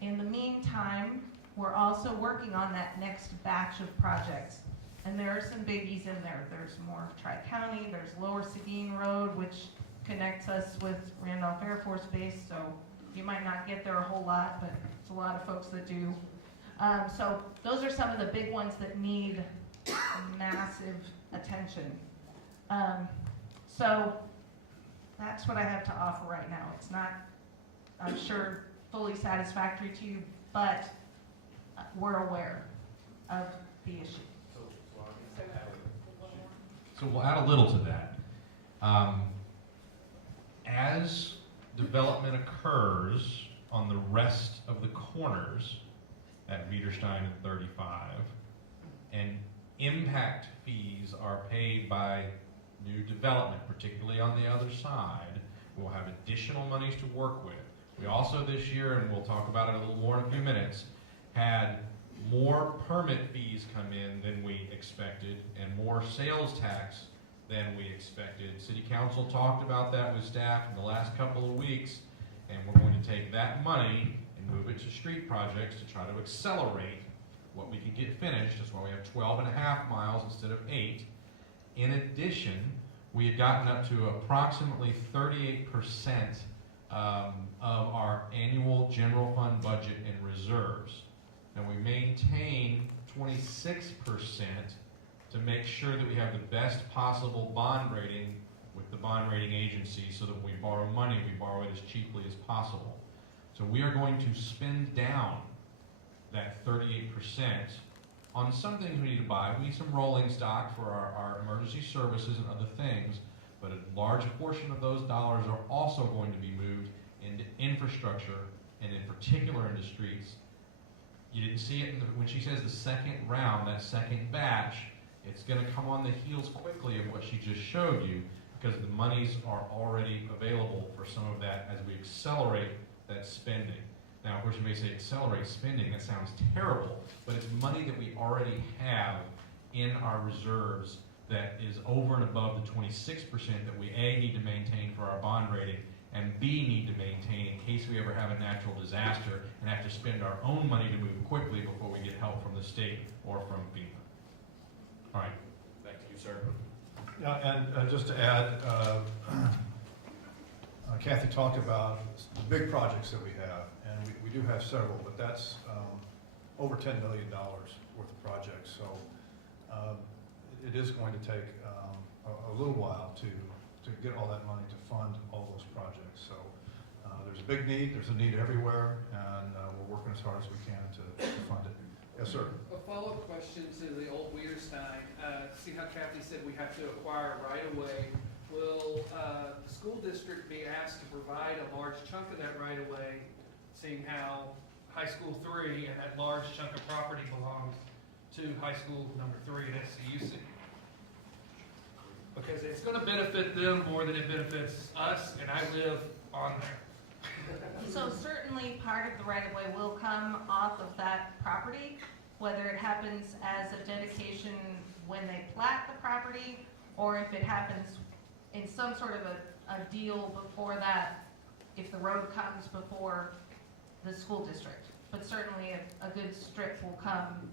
In the meantime, we're also working on that next batch of projects. And there are some biggies in there. There's more Tri-County, there's Lower Seguin Road, which connects us with Randolph Air Force Base, so you might not get there a whole lot, but it's a lot of folks that do. So those are some of the big ones that need massive attention. So that's what I have to offer right now. It's not, I'm sure, fully satisfactory to you, but we're aware of the issue. So we'll add a little to that. As development occurs on the rest of the corners at Wiederstein and 35, and Impact fees are paid by new development, particularly on the other side. We'll have additional monies to work with. We also this year, and we'll talk about it a little more in a few minutes, had more permit fees come in than we expected and more sales tax than we expected. City Council talked about that with staff in the last couple of weeks, and we're going to take that money and move it to street projects to try to accelerate what we can get finished. That's why we have 12.5 miles instead of 8. In addition, we had gotten up to approximately 38% of our annual general fund budget in reserves. And we maintain 26% to make sure that we have the best possible bond rating with the bond rating agency, so that when we borrow money, we borrow it as cheaply as possible. So we are going to spend down that 38% on some things we need to buy. We need some rolling stock for our emergency services and other things, but a large portion of those dollars are also going to be moved into infrastructure, and in particular into streets. You didn't see it when she says the second round, that second batch, it's going to come on the heels quickly of what she just showed you, because the monies are already available for some of that as we accelerate that spending. Now, of course, you may say accelerate spending. That sounds terrible, but it's money that we already have in our reserves that is over and above the 26% that we A, need to maintain for our bond rating, and B, need to maintain in case we ever have a natural disaster and have to spend our own money to move quickly before we get help from the state or from FEMA. All right, back to you, sir. Yeah, and just to add, Kathy talked about the big projects that we have, and we do have several, but that's over $10 million worth of projects. So it is going to take a little while to get all that money to fund all those projects. So there's a big need, there's a need everywhere, and we're working as hard as we can to fund it. Yes, sir. A follow-up question to the old Weirstein. See how Kathy said we have to acquire right away. Will the school district be asked to provide a large chunk of that right away, seeing how High School 3 and that large chunk of property belongs to High School number 3 at SCUC? Because it's going to benefit them more than it benefits us, and I live on there. So certainly part of the right-of-way will come off of that property, whether it happens as a dedication when they plat the property, or if it happens in some sort of a deal before that, if the road comes before the school district. But certainly a good strip will come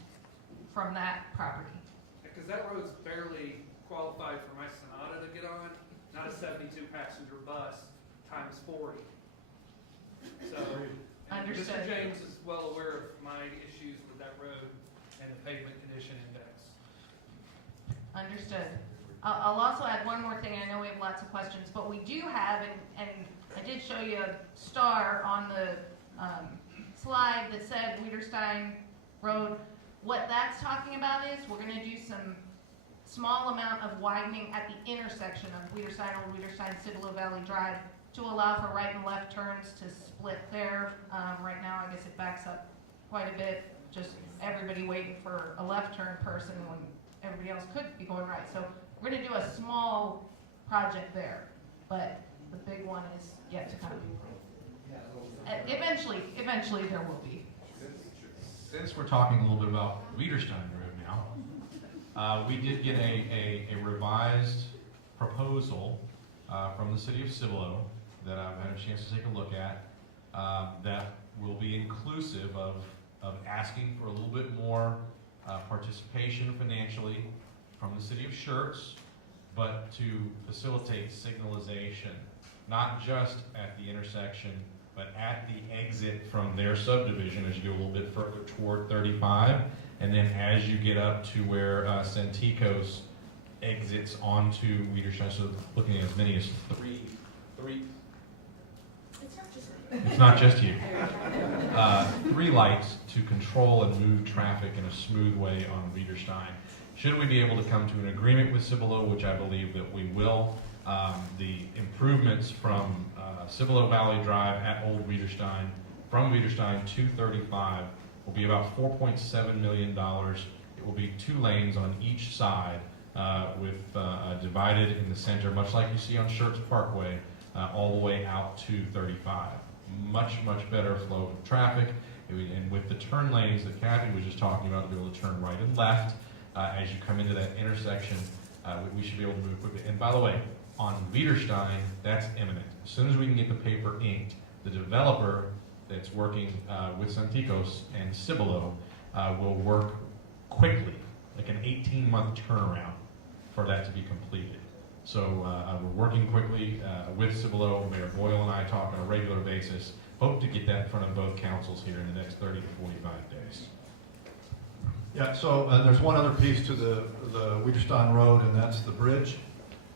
from that property. Because that road's barely qualified for my Sonata to get on, not a 72-passenger bus times 40. So, and Understood. Mr. James is well aware of my issues with that road and the pavement condition index. Understood. I'll also add one more thing. I know we have lots of questions, but we do have, and I did show you a star on the slide that said Weirstein Road. What that's talking about is we're going to do some small amount of widening at the intersection of Weirstein, Old Weirstein, Cibolo Valley Drive to allow for right and left turns to split there. Right now, I guess it backs up quite a bit, just everybody waiting for a left turn person when everybody else could be going right. So we're going to do a small project there, but the big one is yet to come. Eventually there will be. Since we're talking a little bit about Weirstein Road now, we did get a revised proposal from the city of Cibolo that I've had a chance to take a look at, that will be inclusive of asking for a little bit more participation financially from the city of Schertz, but to facilitate signalization, not just at the intersection, but at the exit from their subdivision as you go a little bit further toward 35, and then as you get up to where Santikos exits onto Weirstein, so looking at as many as three. It's not just you. 3 lights to control and move traffic in a smooth way on Weirstein. Should we be able to come to an agreement with Cibolo, which I believe that we will, the improvements from Cibolo Valley Drive at Old Weirstein, from Weirstein to 35, will be about $4.7 million. It will be 2 lanes on each side with divided in the center, much like you see on Schertz Parkway, all the way out to 35. Much better flow of traffic. And with the turn lanes that Kathy was just talking about, to be able to turn right and left as you come into that intersection, we should be able to move quickly. And by the way, on Wiederstein, that's imminent. As soon as we can get the paper inked, the developer that's working with Santikos and Cibolo will work quickly, like an 18-month turnaround for that to be completed. So we're working quickly with Cibolo. Mayor Boyle and I talk on a regular basis. Hope to get that in front of both councils here in the next 30 to 45 days. Yeah, so there's one other piece to the Wiederstein Road, and that's the bridge.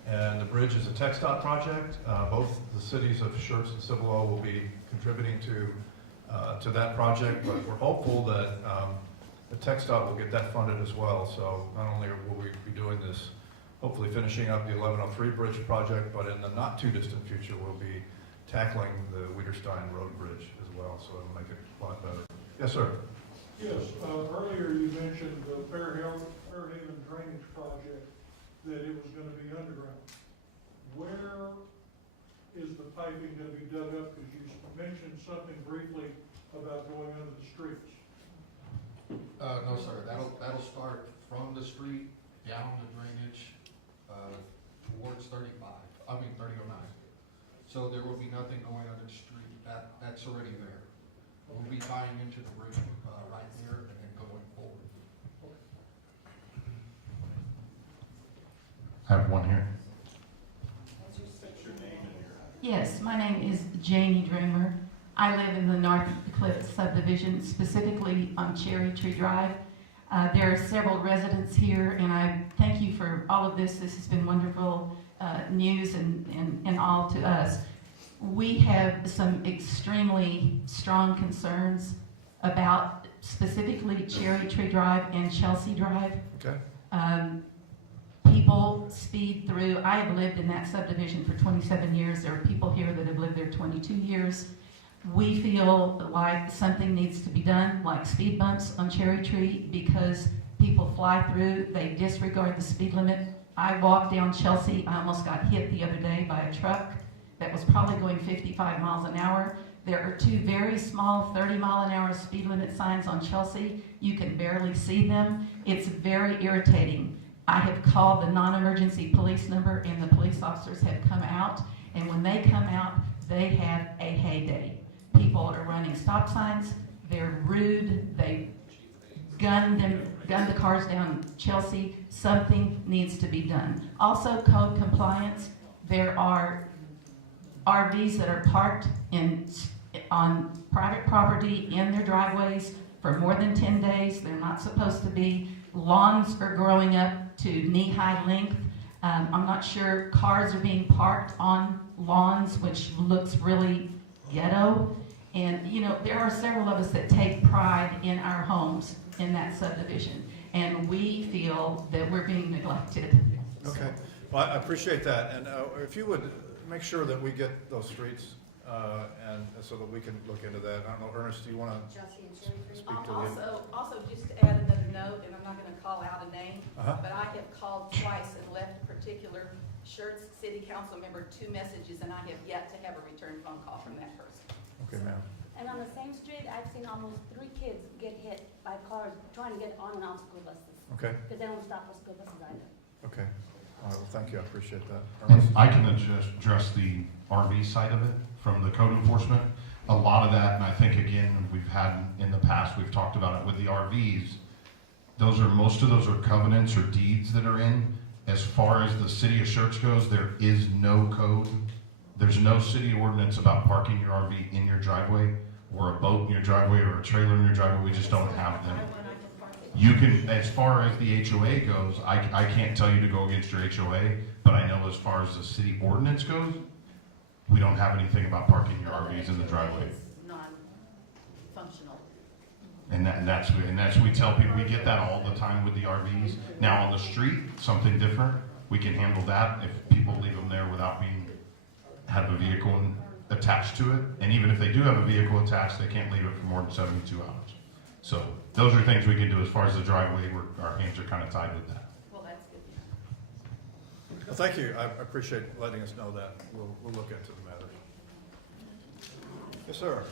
And the bridge is a TxDOT project. Both the cities of Schertz and Cibolo will be contributing to that project, but we're hopeful that the TxDOT will get that funded as well. So not only will we be doing this, hopefully finishing up the 1103 bridge project, but in the not too distant future, we'll be tackling the Wiederstein Road Bridge as well, so it'll make it a lot better. Yes, sir. Yes, earlier you mentioned the Fairhaven Drainage Project, that it was gonna be underground. Where is the piping gonna be dug up? Because you mentioned something briefly about going under the streets. No, sir, that'll start from the street, down the drainage, towards 3009. So there will be nothing going under the street, that's already there. We'll be tying into the bridge, right there and then going forward. I have one here. Yes, my name is Janie Dreamer. I live in the North Cliff subdivision, specifically on Cherry Tree Drive. There are several residents here, and I thank you for all of this. This has been wonderful news and all to us. We have some extremely strong concerns about specifically Cherry Tree Drive and Chelsea Drive. Okay. People speed through. I have lived in that subdivision for 27 years. There are people here that have lived there 22 years. We feel like something needs to be done, like speed bumps on Cherry Tree, because people fly through, they disregard the speed limit. I walked down Chelsea, I almost got hit the other day by a truck that was probably going 55 miles an hour. There are 2 very small 30-mile-an-hour speed limit signs on Chelsea. You can barely see them. It's very irritating. I have called the non-emergency police number, and the police officers have come out, and when they come out, they have a heyday. People are running stop signs, they're rude, they gun the cars down Chelsea. Something needs to be done. Also, code compliance. There are RVs that are parked on private property in their driveways for more than 10 days. They're not supposed to be. Lawns are growing up to knee-high length. I'm not sure cars are being parked on lawns, which looks really ghetto. And, you know, there are several of us that take pride in our homes in that subdivision, and we feel that we're being neglected. Okay. Well, I appreciate that, and if you would make sure that we get those streets, and so that we can look into that. I don't know, Ernest, do you want to speak to the... Also, just to add another note, and I'm not going to call out a name, but I have called twice and left a particular Schertz City Council member 2 messages, and I have yet to have a return phone call from that person. Okay, ma'am. And on the same street, I've seen almost 3 kids get hit by cars trying to get on and off school buses. Okay. Because they don't stop for school buses either. Okay. All right, well, thank you, I appreciate that. I can address the RV side of it from the code enforcement. A lot of that, and I think again, we've had in the past, we've talked about it with the RVs. Most of those are covenants or deeds that are in. As far as the city of Schertz goes, there is no code. There's no city ordinance about parking your RV in your driveway, or a boat in your driveway, or a trailer in your driveway. We just don't have them. You can, as far as the HOA goes, I can't tell you to go against your HOA, but I know as far as the city ordinance goes, we don't have anything about parking your RVs in the driveway. It's non-functional. And that's we tell people, we get that all the time with the RVs. Now on the street, something different. We can handle that if people leave them there without have a vehicle attached to it. And even if they do have a vehicle attached, they can't leave it for more than 72 hours. So those are things we can do. As far as the driveway, our hands are kind of tied with that. Well, that's good. Well, thank you. I appreciate letting us know that. We'll look into the matter. Yes, sir.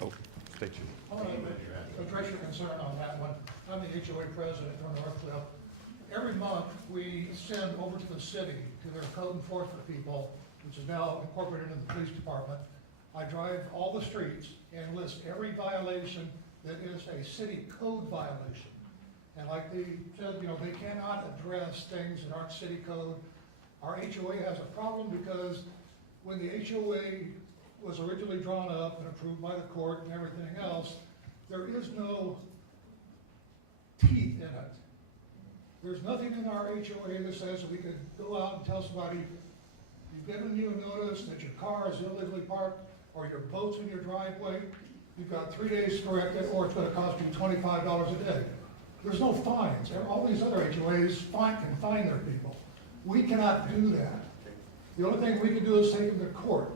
Oh, state you. I want to address your concern on that one. I'm the HOA president for Northcliffe. Every month, we send over to the city, to their code enforcement people, which is now incorporated in the police department. I drive all the streets and list every violation that is a city code violation. And like they said, you know, they cannot address things that aren't city code. Our HOA has a problem because when the HOA was originally drawn up and approved by the court and everything else, there is no teeth in it. There's nothing in our HOA that says we could go out and tell somebody, we've given you a notice that your car is illegally parked or your boat's in your driveway, you've got 3 days to correct it, or it's gonna cost you $25 a day. There's no fines. All these other HOAs can fine their people. We cannot do that. The only thing we can do is take them to court.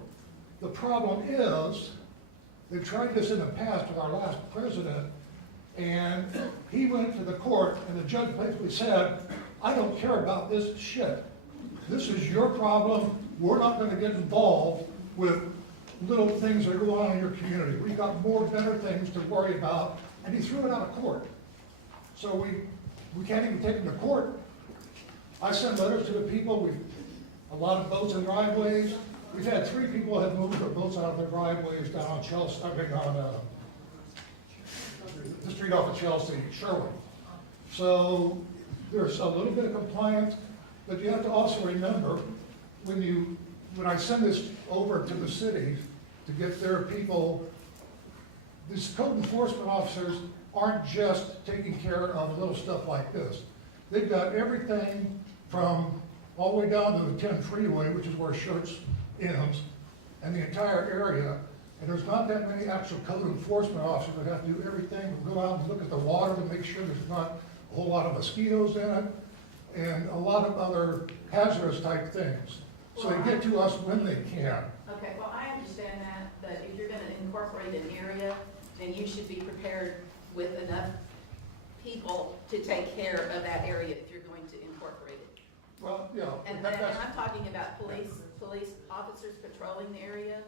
The problem is, they've tried this in the past with our last president, and he went to the court, and the judge basically said, I don't care about this shit. This is your problem. We're not gonna get involved with little things that go on in your community. We've got more better things to worry about, and he threw it out of court. So we can't even take them to court. I send letters to the people. A lot of boats and driveways. We've had 3 people have moved their boats out of their driveways down on Chelsea, on the street off of Chelsea, Sherwood. So there's a little bit of compliance, but you have to also remember when I send this over to the cities to get their people, these code enforcement officers aren't just taking care of little stuff like this. They've got everything from all the way down to the 10 freeway, which is where Shirts ends, and the entire area. And there's not that many actual code enforcement officers that have to do everything, go out and look at the water to make sure there's not a whole lot of mosquitoes in it, and a lot of other hazardous type things. So they get to us when they can. Okay, well, I understand that if you're gonna incorporate an area, then you should be prepared with enough people to take care of that area if you're going to incorporate it. Well, yeah. And I'm talking about police officers patrolling the area,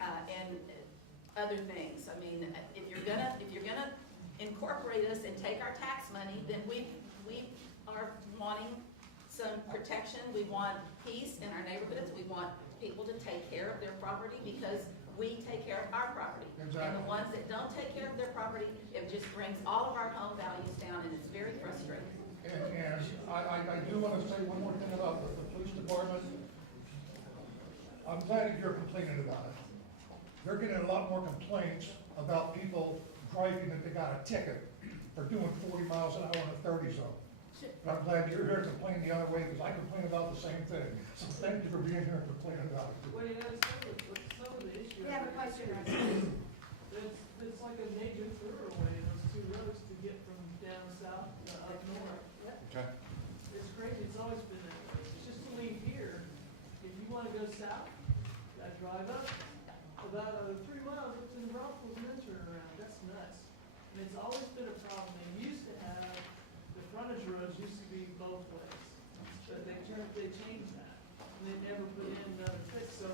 and other things. I mean, if you're gonna incorporate us and take our tax money, then we are wanting some protection. We want peace in our neighborhoods. We want people to take care of their property because we take care of our property. Exactly. And the ones that don't take care of their property, it just brings all of our home values down, and it's very frustrating. And I do want to say one more thing about the police department. I'm glad that you're complaining about it. They're getting a lot more complaints about people driving that they got a ticket for doing 40 miles an hour in a 30 zone. But I'm glad you're here to complain the other way, because I complain about the same thing. So thank you for being here and complaining about it. Well, you know, some of the issues. We have a question. It's like a major thoroughway, those 2 roads to get from down south to up north. Okay. It's crazy, it's always been that way. It's just to leave here, if you wanna go south, I drive up about 3 miles up to the Rockville and then turn around. That's nuts. And it's always been a problem. They used to have, the frontage roads used to be both ways. But they changed that. And they never put in another fix, so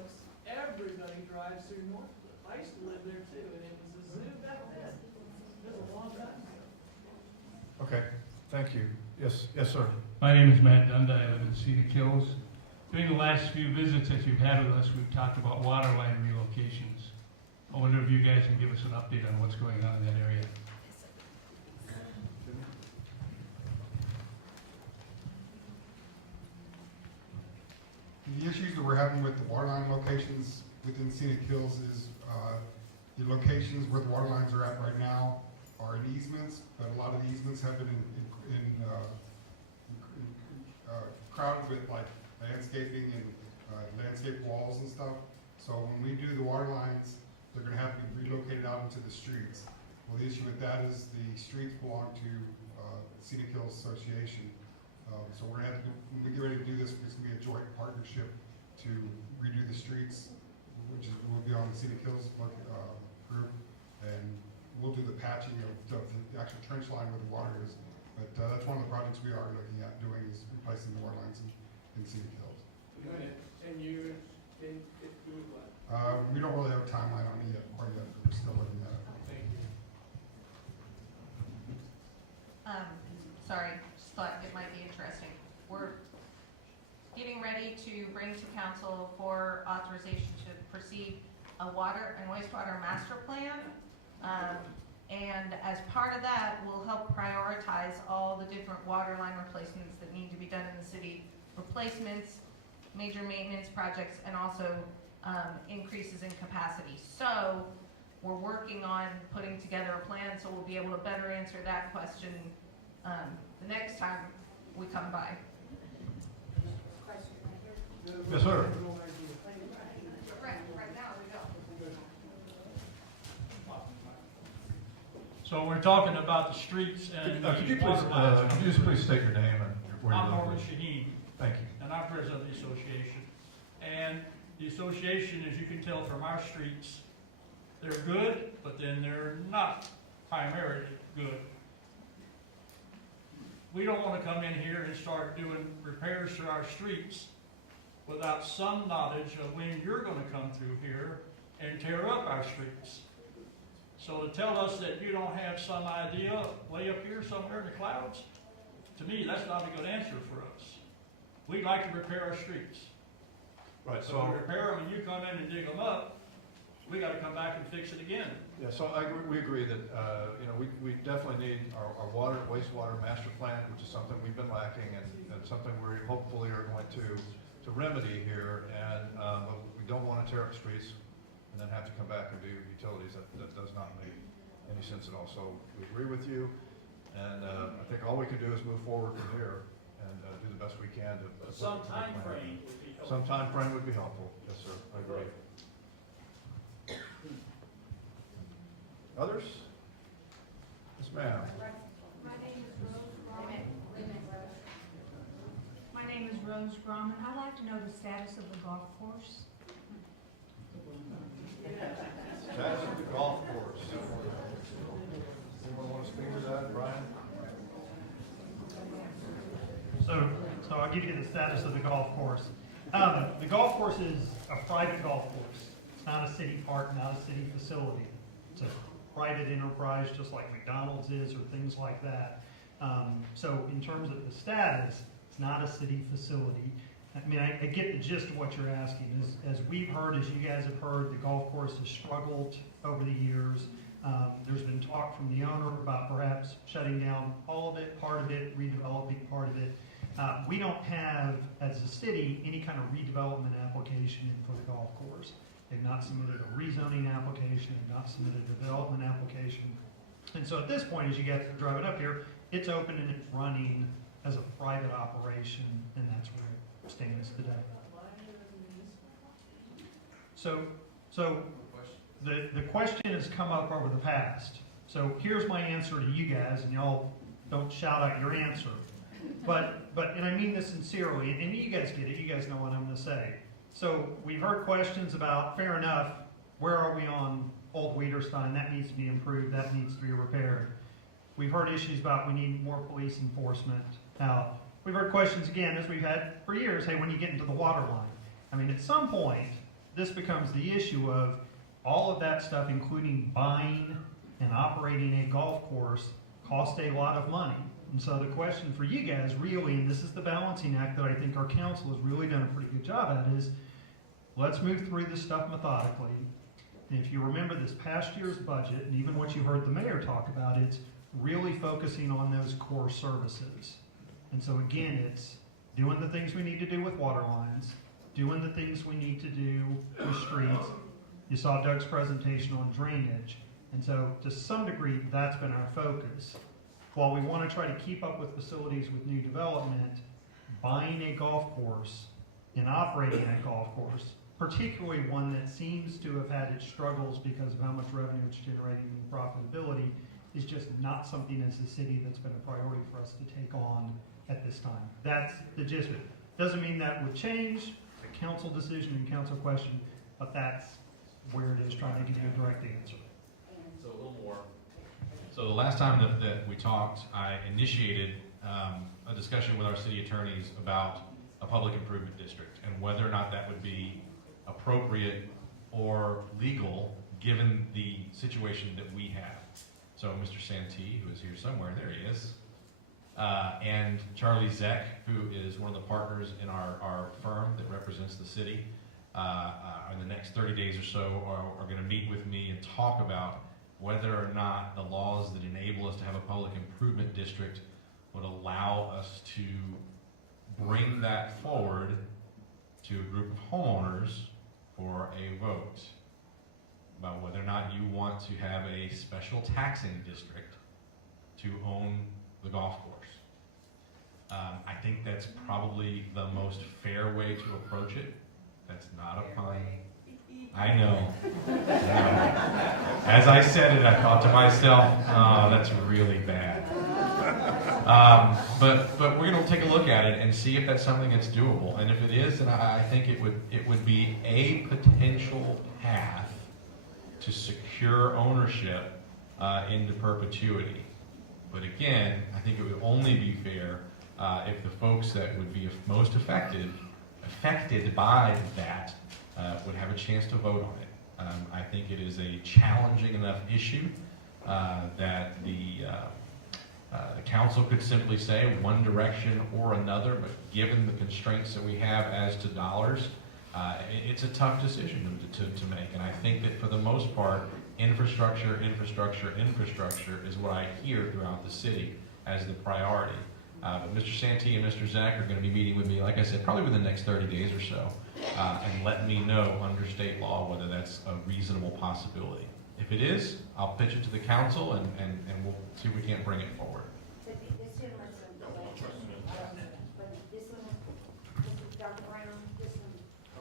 everybody drives through Northcliffe. I used to live there too, and it was a zoo back then. It was a long time ago. Okay, thank you. Yes, sir. My name is Matt Dunda. I live in Scenic Hills. During the last few visits that you've had with us, we've talked about water line relocations. I wonder if you guys can give us an update on what's going on in that area. The issues that we're having with the water line locations within Scenic Hills is the locations where the water lines are at right now are in easements, but a lot of the easements have been crowded with like landscaping and landscape walls and stuff. So when we do the water lines, they're going to have to be relocated out into the streets. Well, the issue with that is the streets belong to Scenic Hills Association. So we're going to have to, when we get ready to do this, it's going to be a joint partnership to redo the streets, which will be on the Scenic Hills group, and we'll do the patching of the actual trench line where the water is. But that's one of the projects we are looking at doing, is replacing the water lines in Scenic Hills. And you, can do what? We don't really have a timeline on it yet, quite yet, but we're still looking at it. Thank you. Sorry, just thought it might be interesting. We're getting ready to bring to council for authorization to proceed a water and wastewater master plan. And as part of that, we'll help prioritize all the different water line replacements that need to be done in the city. Replacements, major maintenance projects, and also increases in capacity. So we're working on putting together a plan so we'll be able to better answer that question the next time we come by. Yes, sir. Right now we don't. So we're talking about the streets and Could you the water lines. could you just please state your name and where you I'm live? Norman Shaheen, Thank you. and I'm president of the association. And the association, as you can tell from our streets, they're good, but then they're not primarily good. We don't want to come in here and start doing repairs to our streets without some knowledge of when you're going to come through here and tear up our streets. So to tell us that you don't have some idea way up here somewhere in the clouds, to me, that's not a good answer for us. We'd like to repair our streets. Right, So we repair them and you come in and dig them up, we got to come back and fix it again. Yeah, so we agree that, we definitely need our water, wastewater master plan, which is something we've been lacking and something we hopefully are going to remedy here. And, but we don't want to tear up streets and then have to come back and do utilities. That does not make any sense at all. So we agree with you. And, I think all we can do is move forward from here and, do the best we can to. Some time frame would be helpful. Some time frame would be helpful. Yes, sir. I agree. Others? Yes, ma'am. My name is Rose Grumman. My name is Rose Grumman. I'd like to know the status of the golf course. Status of the golf course. Anyone want to speak to that, Brian? So I'll give you the status of the golf course. The golf course is a private golf course. It's not a city park, not a city facility. It's a private enterprise, just like McDonald's is or things like that. So in terms of the status, it's not a city facility. I mean, I get the gist of what you're asking. As we've heard, as you guys have heard, the golf course has struggled over the years. There's been talk from the owner about perhaps shutting down all of it, part of it, redeveloping part of it. We don't have, as a city, any kind of redevelopment application in for the golf course. They've not submitted a rezoning application, they've not submitted a development application. And so at this point, as you guys are driving up here, it's open and it's running as a private operation, and that's where it stands today. So the question has come up over the past. So here's my answer to you guys, and y'all don't shout out your answer. But and I mean this sincerely, and you guys get it, you guys know what I'm gonna say. So we've heard questions about, fair enough, where are we on Old Wiederstein? That needs to be improved, that needs to be repaired. We've heard issues about we need more police enforcement. Now, we've heard questions again, as we've had for years, hey, when you get into the water line. I mean, at some point, this becomes the issue of all of that stuff, including buying and operating a golf course, cost a lot of money. And so the question for you guys really, and this is the balancing act that I think our council has really done a pretty good job at, is let's move through this stuff methodically. And if you remember this past year's budget, and even what you heard the mayor talk about, it's really focusing on those core services. And so again, it's doing the things we need to do with water lines, doing the things we need to do with streets. You saw Doug's presentation on drainage. And so to some degree, that's been our focus. While we want to try to keep up with facilities with new development, buying a golf course and operating a golf course, particularly one that seems to have had its struggles because of how much revenue it's generating and profitability, is just not something as a city that's been a priority for us to take on at this time. That's the gist of it. Doesn't mean that would change, a council decision and council question, but that's where it is, trying to give you a direct answer. So a little more So the last time that we talked, I initiated a discussion with our city attorneys about a public improvement district and whether or not that would be appropriate or legal given the situation that we have. So Mr. Santee, who is here somewhere, there he is, and Charlie Zeck, who is one of the partners in our firm that represents the city, in the next 30 days or so are going to meet with me and talk about whether or not the laws that enable us to have a public improvement district would allow us to bring that forward to a group of homeowners for a vote about whether or not you want to have a special taxing district to own the golf course. I think that's probably the most fair way to approach it. That's not a pun. I know. As I said it, I thought to myself, oh, that's really bad. But we're going to take a look at it and see if that's something that's doable. And if it is, then I think it would be a potential path to secure ownership into perpetuity. But again, I think it would only be fair if the folks that would be most affected by that would have a chance to vote on it. I think it is a challenging enough issue that the council could simply say one direction or another, but given the constraints that we have as to dollars, it's a tough decision to make. And I think that for the most part, infrastructure is what I hear throughout the city as the priority. But Mr. Santee and Mr. Zach are going to be meeting with me, like I said, probably within the next 30 days or so, and let me know under state law whether that's a reasonable possibility. If it is, I'll pitch it to the council and we'll see if we can't bring it forward.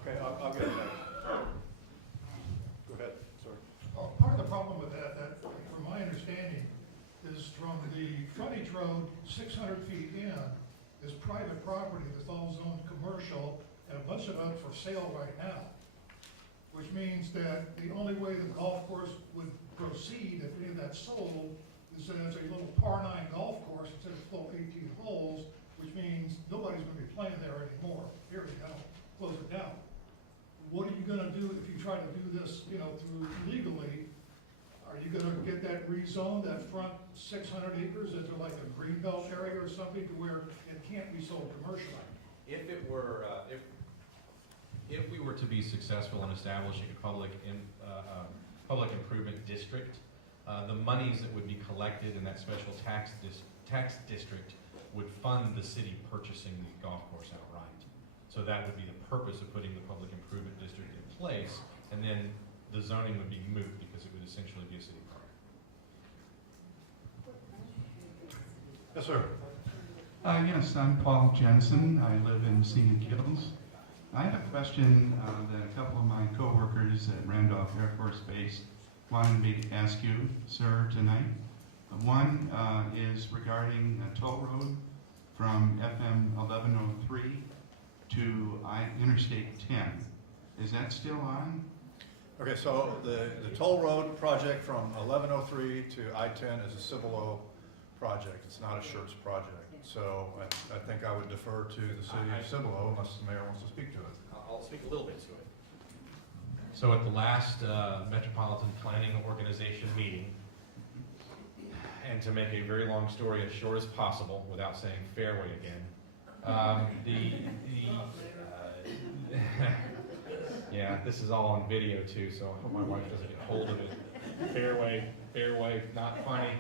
Okay, I'll get it next. Go ahead, sir. Part of the problem with that, from my understanding, is from the frontage road, 600 feet in, is private property that's all zoned commercial, and a bunch of it for sale right now. Which means that the only way the golf course would proceed if any of that's sold is as a little par 9 golf course instead of full 18 holes, which means nobody's gonna be playing there anymore, period, close it down. What are you gonna do if you try to do this, through legally? Are you gonna get that rezoned, that front 600 acres into like a greenbelt area or something to where it can't be sold commercially? If it were, if we were to be successful in establishing a public improvement district, the monies that would be collected in that special tax district would fund the city purchasing the golf course outright. So that would be the purpose of putting the public improvement district in place, and then the zoning would be moot because it would essentially be a city park. Yes, sir. Yes, I'm Paul Jensen. I live in Scenic Hills. I have a question that a couple of my coworkers at Randolph Air Force Base wanted me to ask you, sir, tonight. One is regarding a toll road from FM 1103 to Interstate 10. Is that still on? Okay, so the toll road project from 1103 to I-10 is a Cibolo project. It's not a Schertz project. So I think I would defer to the city of Cibolo unless the mayor wants to speak to it. I'll speak a little bit to it. So at the last Metropolitan Planning Organization meeting, and to make a very long story as short as possible without saying fairway again, yeah, this is all on video too, so I hope my wife doesn't get hold of it. Fairway, not funny.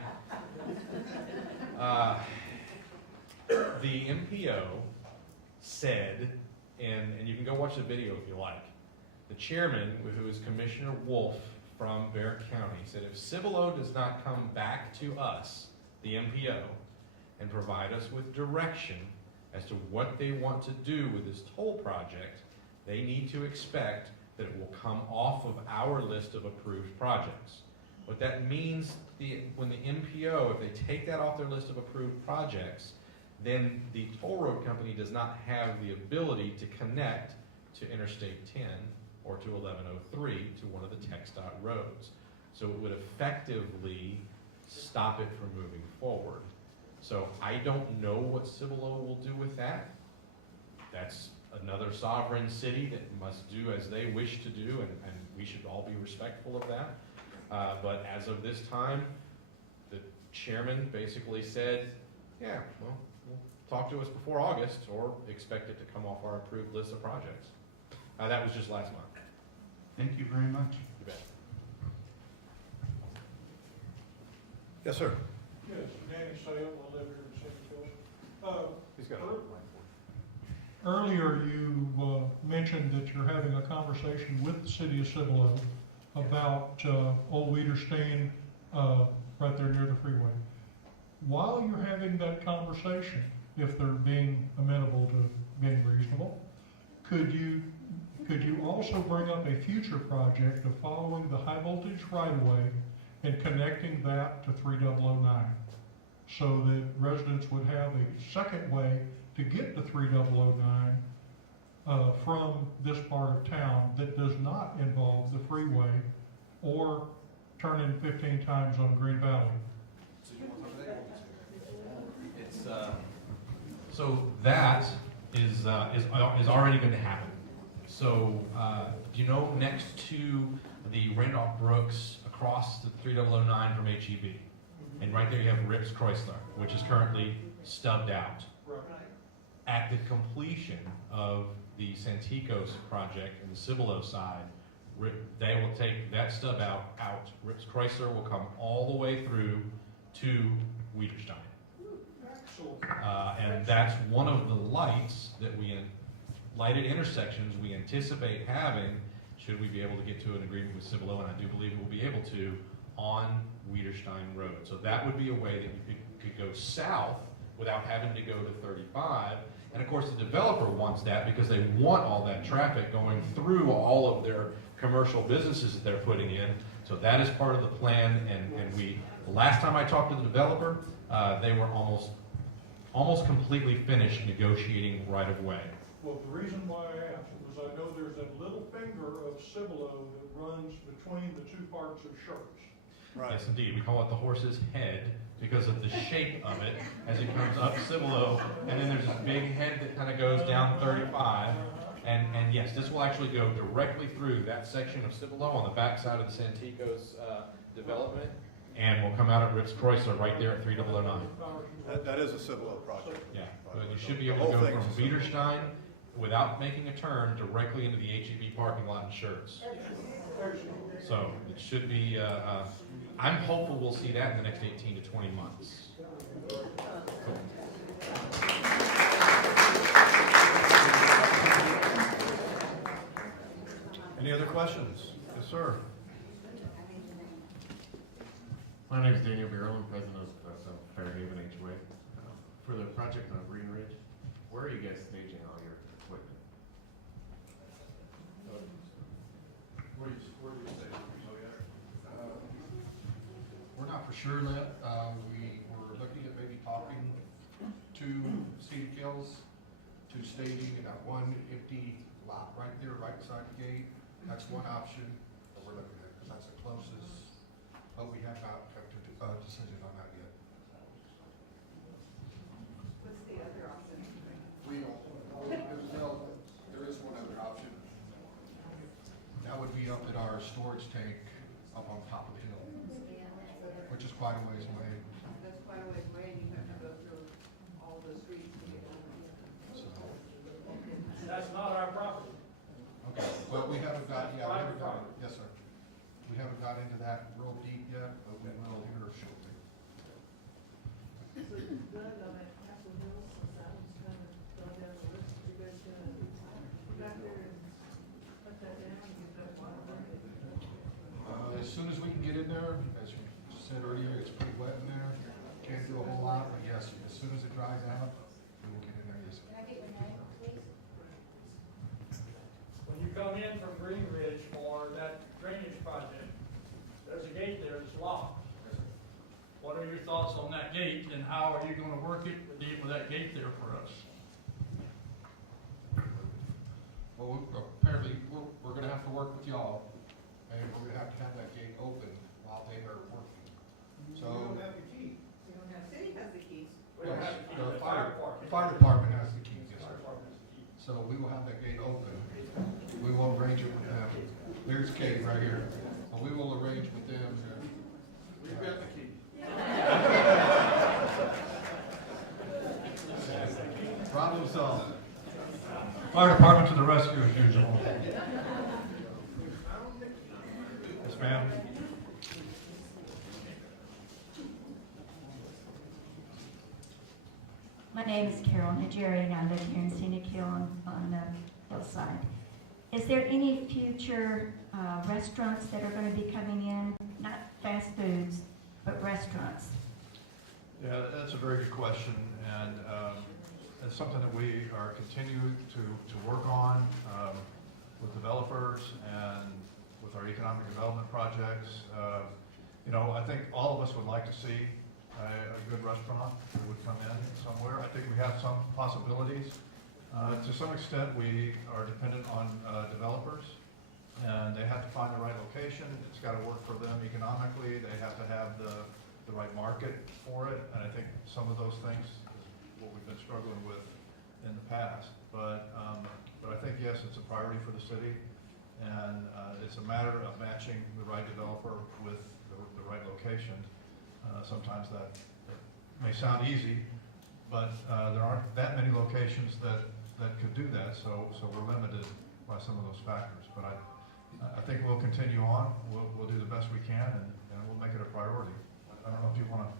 The MPO said, and you can go watch the video if you like, the chairman, who is Commissioner Wolf from Bexar County, said if Cibolo does not come back to us, the MPO, and provide us with direction as to what they want to do with this toll project, they need to expect that it will come off of our list of approved projects. What that means, when the MPO, if they take that off their list of approved projects, then the toll road company does not have the ability to connect to Interstate 10 or to 1103 to one of the TxDOT roads. So it would effectively stop it from moving forward. So I don't know what Cibolo will do with that. That's another sovereign city that must do as they wish to do, and we should all be respectful of that. But as of this time, the chairman basically said, yeah, well, talk to us before August, or expect it to come off our approved list of projects. That was just last month. Thank you very much. You bet. Yes, sir. Yes, Danny Sale, I live here in Scenic Hills. He's got a Earlier, you mentioned that you're having a conversation with the city of Cibolo about Old Wiederstein right there near the freeway. While you're having that conversation, if they're being amenable to being reasonable, could you also bring up a future project of following the high voltage right-of-way and connecting that to 3009, so that residents would have a second way to get to 3009 from this part of town that does not involve the freeway or turning 15 times on Green Valley? It's, so that is already going to happen. So, do you know next to the Randolph Brooks, across the 3009 from HEB, and right there you have Rips Chrysler, which is currently stubbed out. At the completion of the Santikos project and the Cibolo side, they will take that stub out. Rips Chrysler will come all the way through to Wiederstein. And that's one of the lights that lighted intersections we anticipate having, should we be able to get to an agreement with Cibolo, and I do believe we'll be able to, on Wiederstein Road. So that would be a way that you could go south without having to go to 35. And of course, the developer wants that because they want all that traffic going through all of their commercial businesses that they're putting in. So that is part of the plan. And the last time I talked to the developer, they were almost completely finished negotiating right of way. Well, the reason why I asked was I know there's that little finger of Cibolo that runs between the two parts of Shirts. Right. Yes, indeed. We call it the horse's head because of the shape of it as it comes up Cibolo, and then there's this big head that kind of goes down 35. And yes, this will actually go directly through that section of Cibolo on the backside of the Santikos development, and will come out at Rips Chrysler right there at 3009. That is a Cibolo project. Yeah, but you should be able to go from Wiederstein without making a turn directly into the HEB parking lot in Shirts. So it should be, I'm hopeful we'll see that in the next 18 to 20 months. Any other questions? Yes, sir. My name is Daniel Barrow. I'm president of Fairhaven HOA. For the project on Green Ridge, where are you guys staging all your equipment? Where do you say? We're not for sure yet. We were looking at maybe talking to Scenic Hills to staging in that one empty lot right there, right beside the gate. That's one option that we're looking at, because that's the closest, but we have not come to a decision on that yet. What's the other option? We don't, there is one other option. That would be up at our storage tank up on top of the hill, which is quite a ways away. That's quite a ways away, and you have to go through all the streets to get over here. That's not our property. Okay, well, we haven't got, yeah, we haven't got, yes, sir. We haven't got into that real deep yet, but we will here shortly. So Doug, on that Castle Hill, since I was kind of going down the list, you guys gonna go back there and put that down and get that water running? As soon as we can get in there, as you said earlier, it's pretty wet in there. Can't do a whole lot, but yes, as soon as it dries out, we will get in there, yes, sir. Can I get your name, please? When you come in from Green Ridge for that drainage project, there's a gate there that's locked. What are your thoughts on that gate, and how are you gonna work it to deal with that gate there for us? Well, apparently, we're gonna have to work with y'all, and we're gonna have that gate open while they are working. So, We don't have, city has the keys. yes, the fire department has the keys, yes, sir. So we will have that gate open. We will arrange it with them. There's Kate right here. So we will arrange with them. We've got the key. Problem solved. Fire department to the rescue as usual. Yes, ma'am. My name is Carol Najeri, and I live here in Scenic Hill on the hillside. Is there any future restaurants that are going to be coming in, not fast foods, but restaurants? Yeah, that's a very good question, and it's something that we are continuing to work on with developers and with our economic development projects. You know, I think all of us would like to see a good restaurant that would come in somewhere. I think we have some possibilities. To some extent, we are dependent on developers, and they have to find the right location. It's got to work for them economically. They have to have the right market for it, and I think some of those things is what we've been struggling with in the past. But I think, yes, it's a priority for the city, and it's a matter of matching the right developer with the right location. Sometimes that may sound easy, but there aren't that many locations that could do that, so we're limited by some of those factors. But I think we'll continue on. We'll do the best we can, and we'll make it a priority. I don't know if you want to.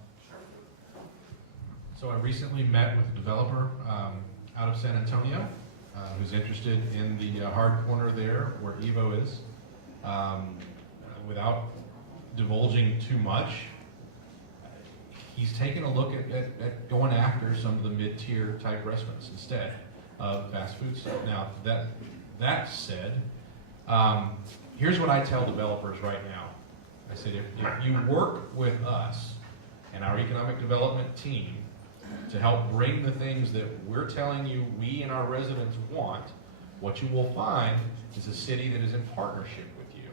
So I recently met with a developer out of San Antonio who's interested in the hard corner there where Evo is. Without divulging too much, he's taken a look at going after some of the mid-tier type restaurants instead of fast food stuff. Now, that said, here's what I tell developers right now. I said, if you work with us and our economic development team to help bring the things that we're telling you we and our residents want, what you will find is a city that is in partnership with you.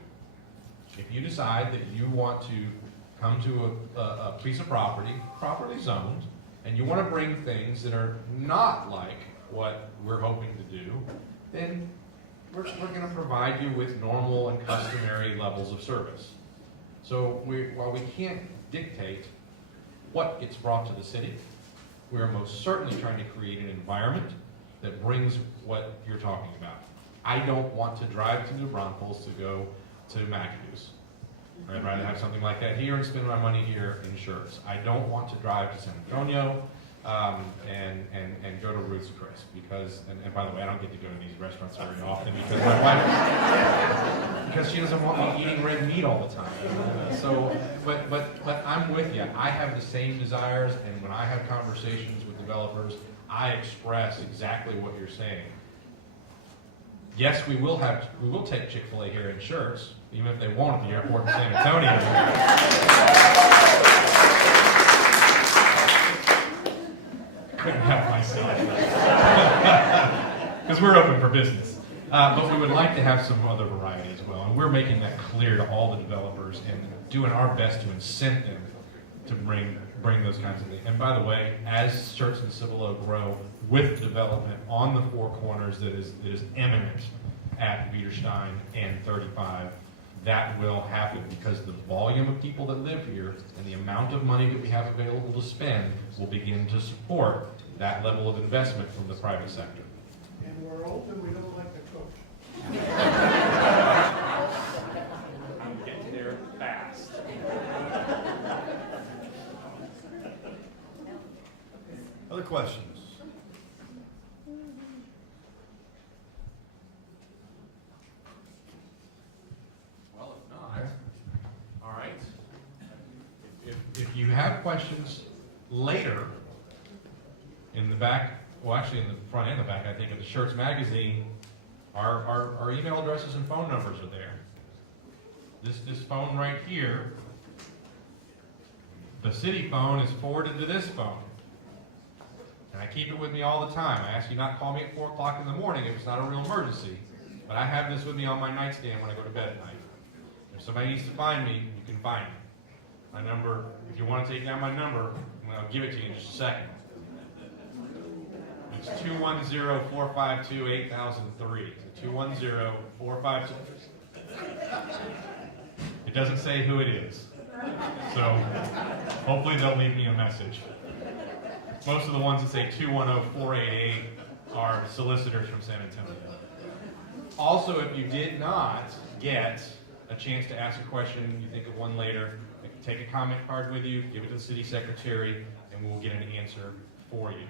If you decide that you want to come to a piece of property, properly zoned, and you want to bring things that are not like what we're hoping to do, then we're going to provide you with normal and customary levels of service. So while we can't dictate what gets brought to the city, we are most certainly trying to create an environment that brings what you're talking about. I don't want to drive to New Braunfels to go to McAdoo's. I'd rather have something like that here and spend my money here in shirts. I don't want to drive to San Antonio and go to Ruth's Chris because, and by the way, I don't get to go to these restaurants very often because my wife, because she doesn't want me eating red meat all the time. So, but I'm with you. I have the same desires, and when I have conversations with developers, I express exactly what you're saying. Yes, we will take Chick-fil-A here in shirts, even if they won't at the airport in San Antonio. Couldn't help myself. Because we're open for business. But we would like to have some other variety as well. And we're making that clear to all the developers and doing our best to incent them to bring those kinds of things. And by the way, as Shirts and Cibolo grow with development on the four corners that is imminent at Wiederstein and 35, that will happen because the volume of people that live here and the amount of money that we have available to spend will begin to support that level of investment from the private sector. And we're old and we don't like to cook. I'm getting there fast. Other questions? Well, if not, all right. If you have questions later in the back, well, actually in the front and the back, I think, of the Shirts magazine, our email addresses and phone numbers are there. This phone right here, the city phone is forwarded to this phone. And I keep it with me all the time. I ask you not to call me at 4 o'clock in the morning if it's not a real emergency. But I have this with me on my nightstand when I go to bed at night. If somebody needs to find me, you can find me. My number, if you want to take down my number, I'll give it to you in just a second. It's 210-452-8003. 210-452. It doesn't say who it is. So hopefully they'll leave me a message. Most of the ones that say 210-488 are solicitors from San Antonio. Also, if you did not get a chance to ask a question, you think of one later, take a comment card with you, give it to the city secretary, and we'll get an answer for you.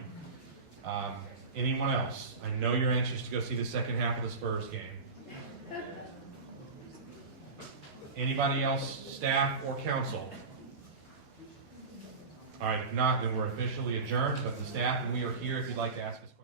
Anyone else? I know you're anxious to go see the second half of the Spurs game. Anybody else, staff or council? All right, if not, then we're officially adjourned, but the staff and we are here if you'd like to ask us questions.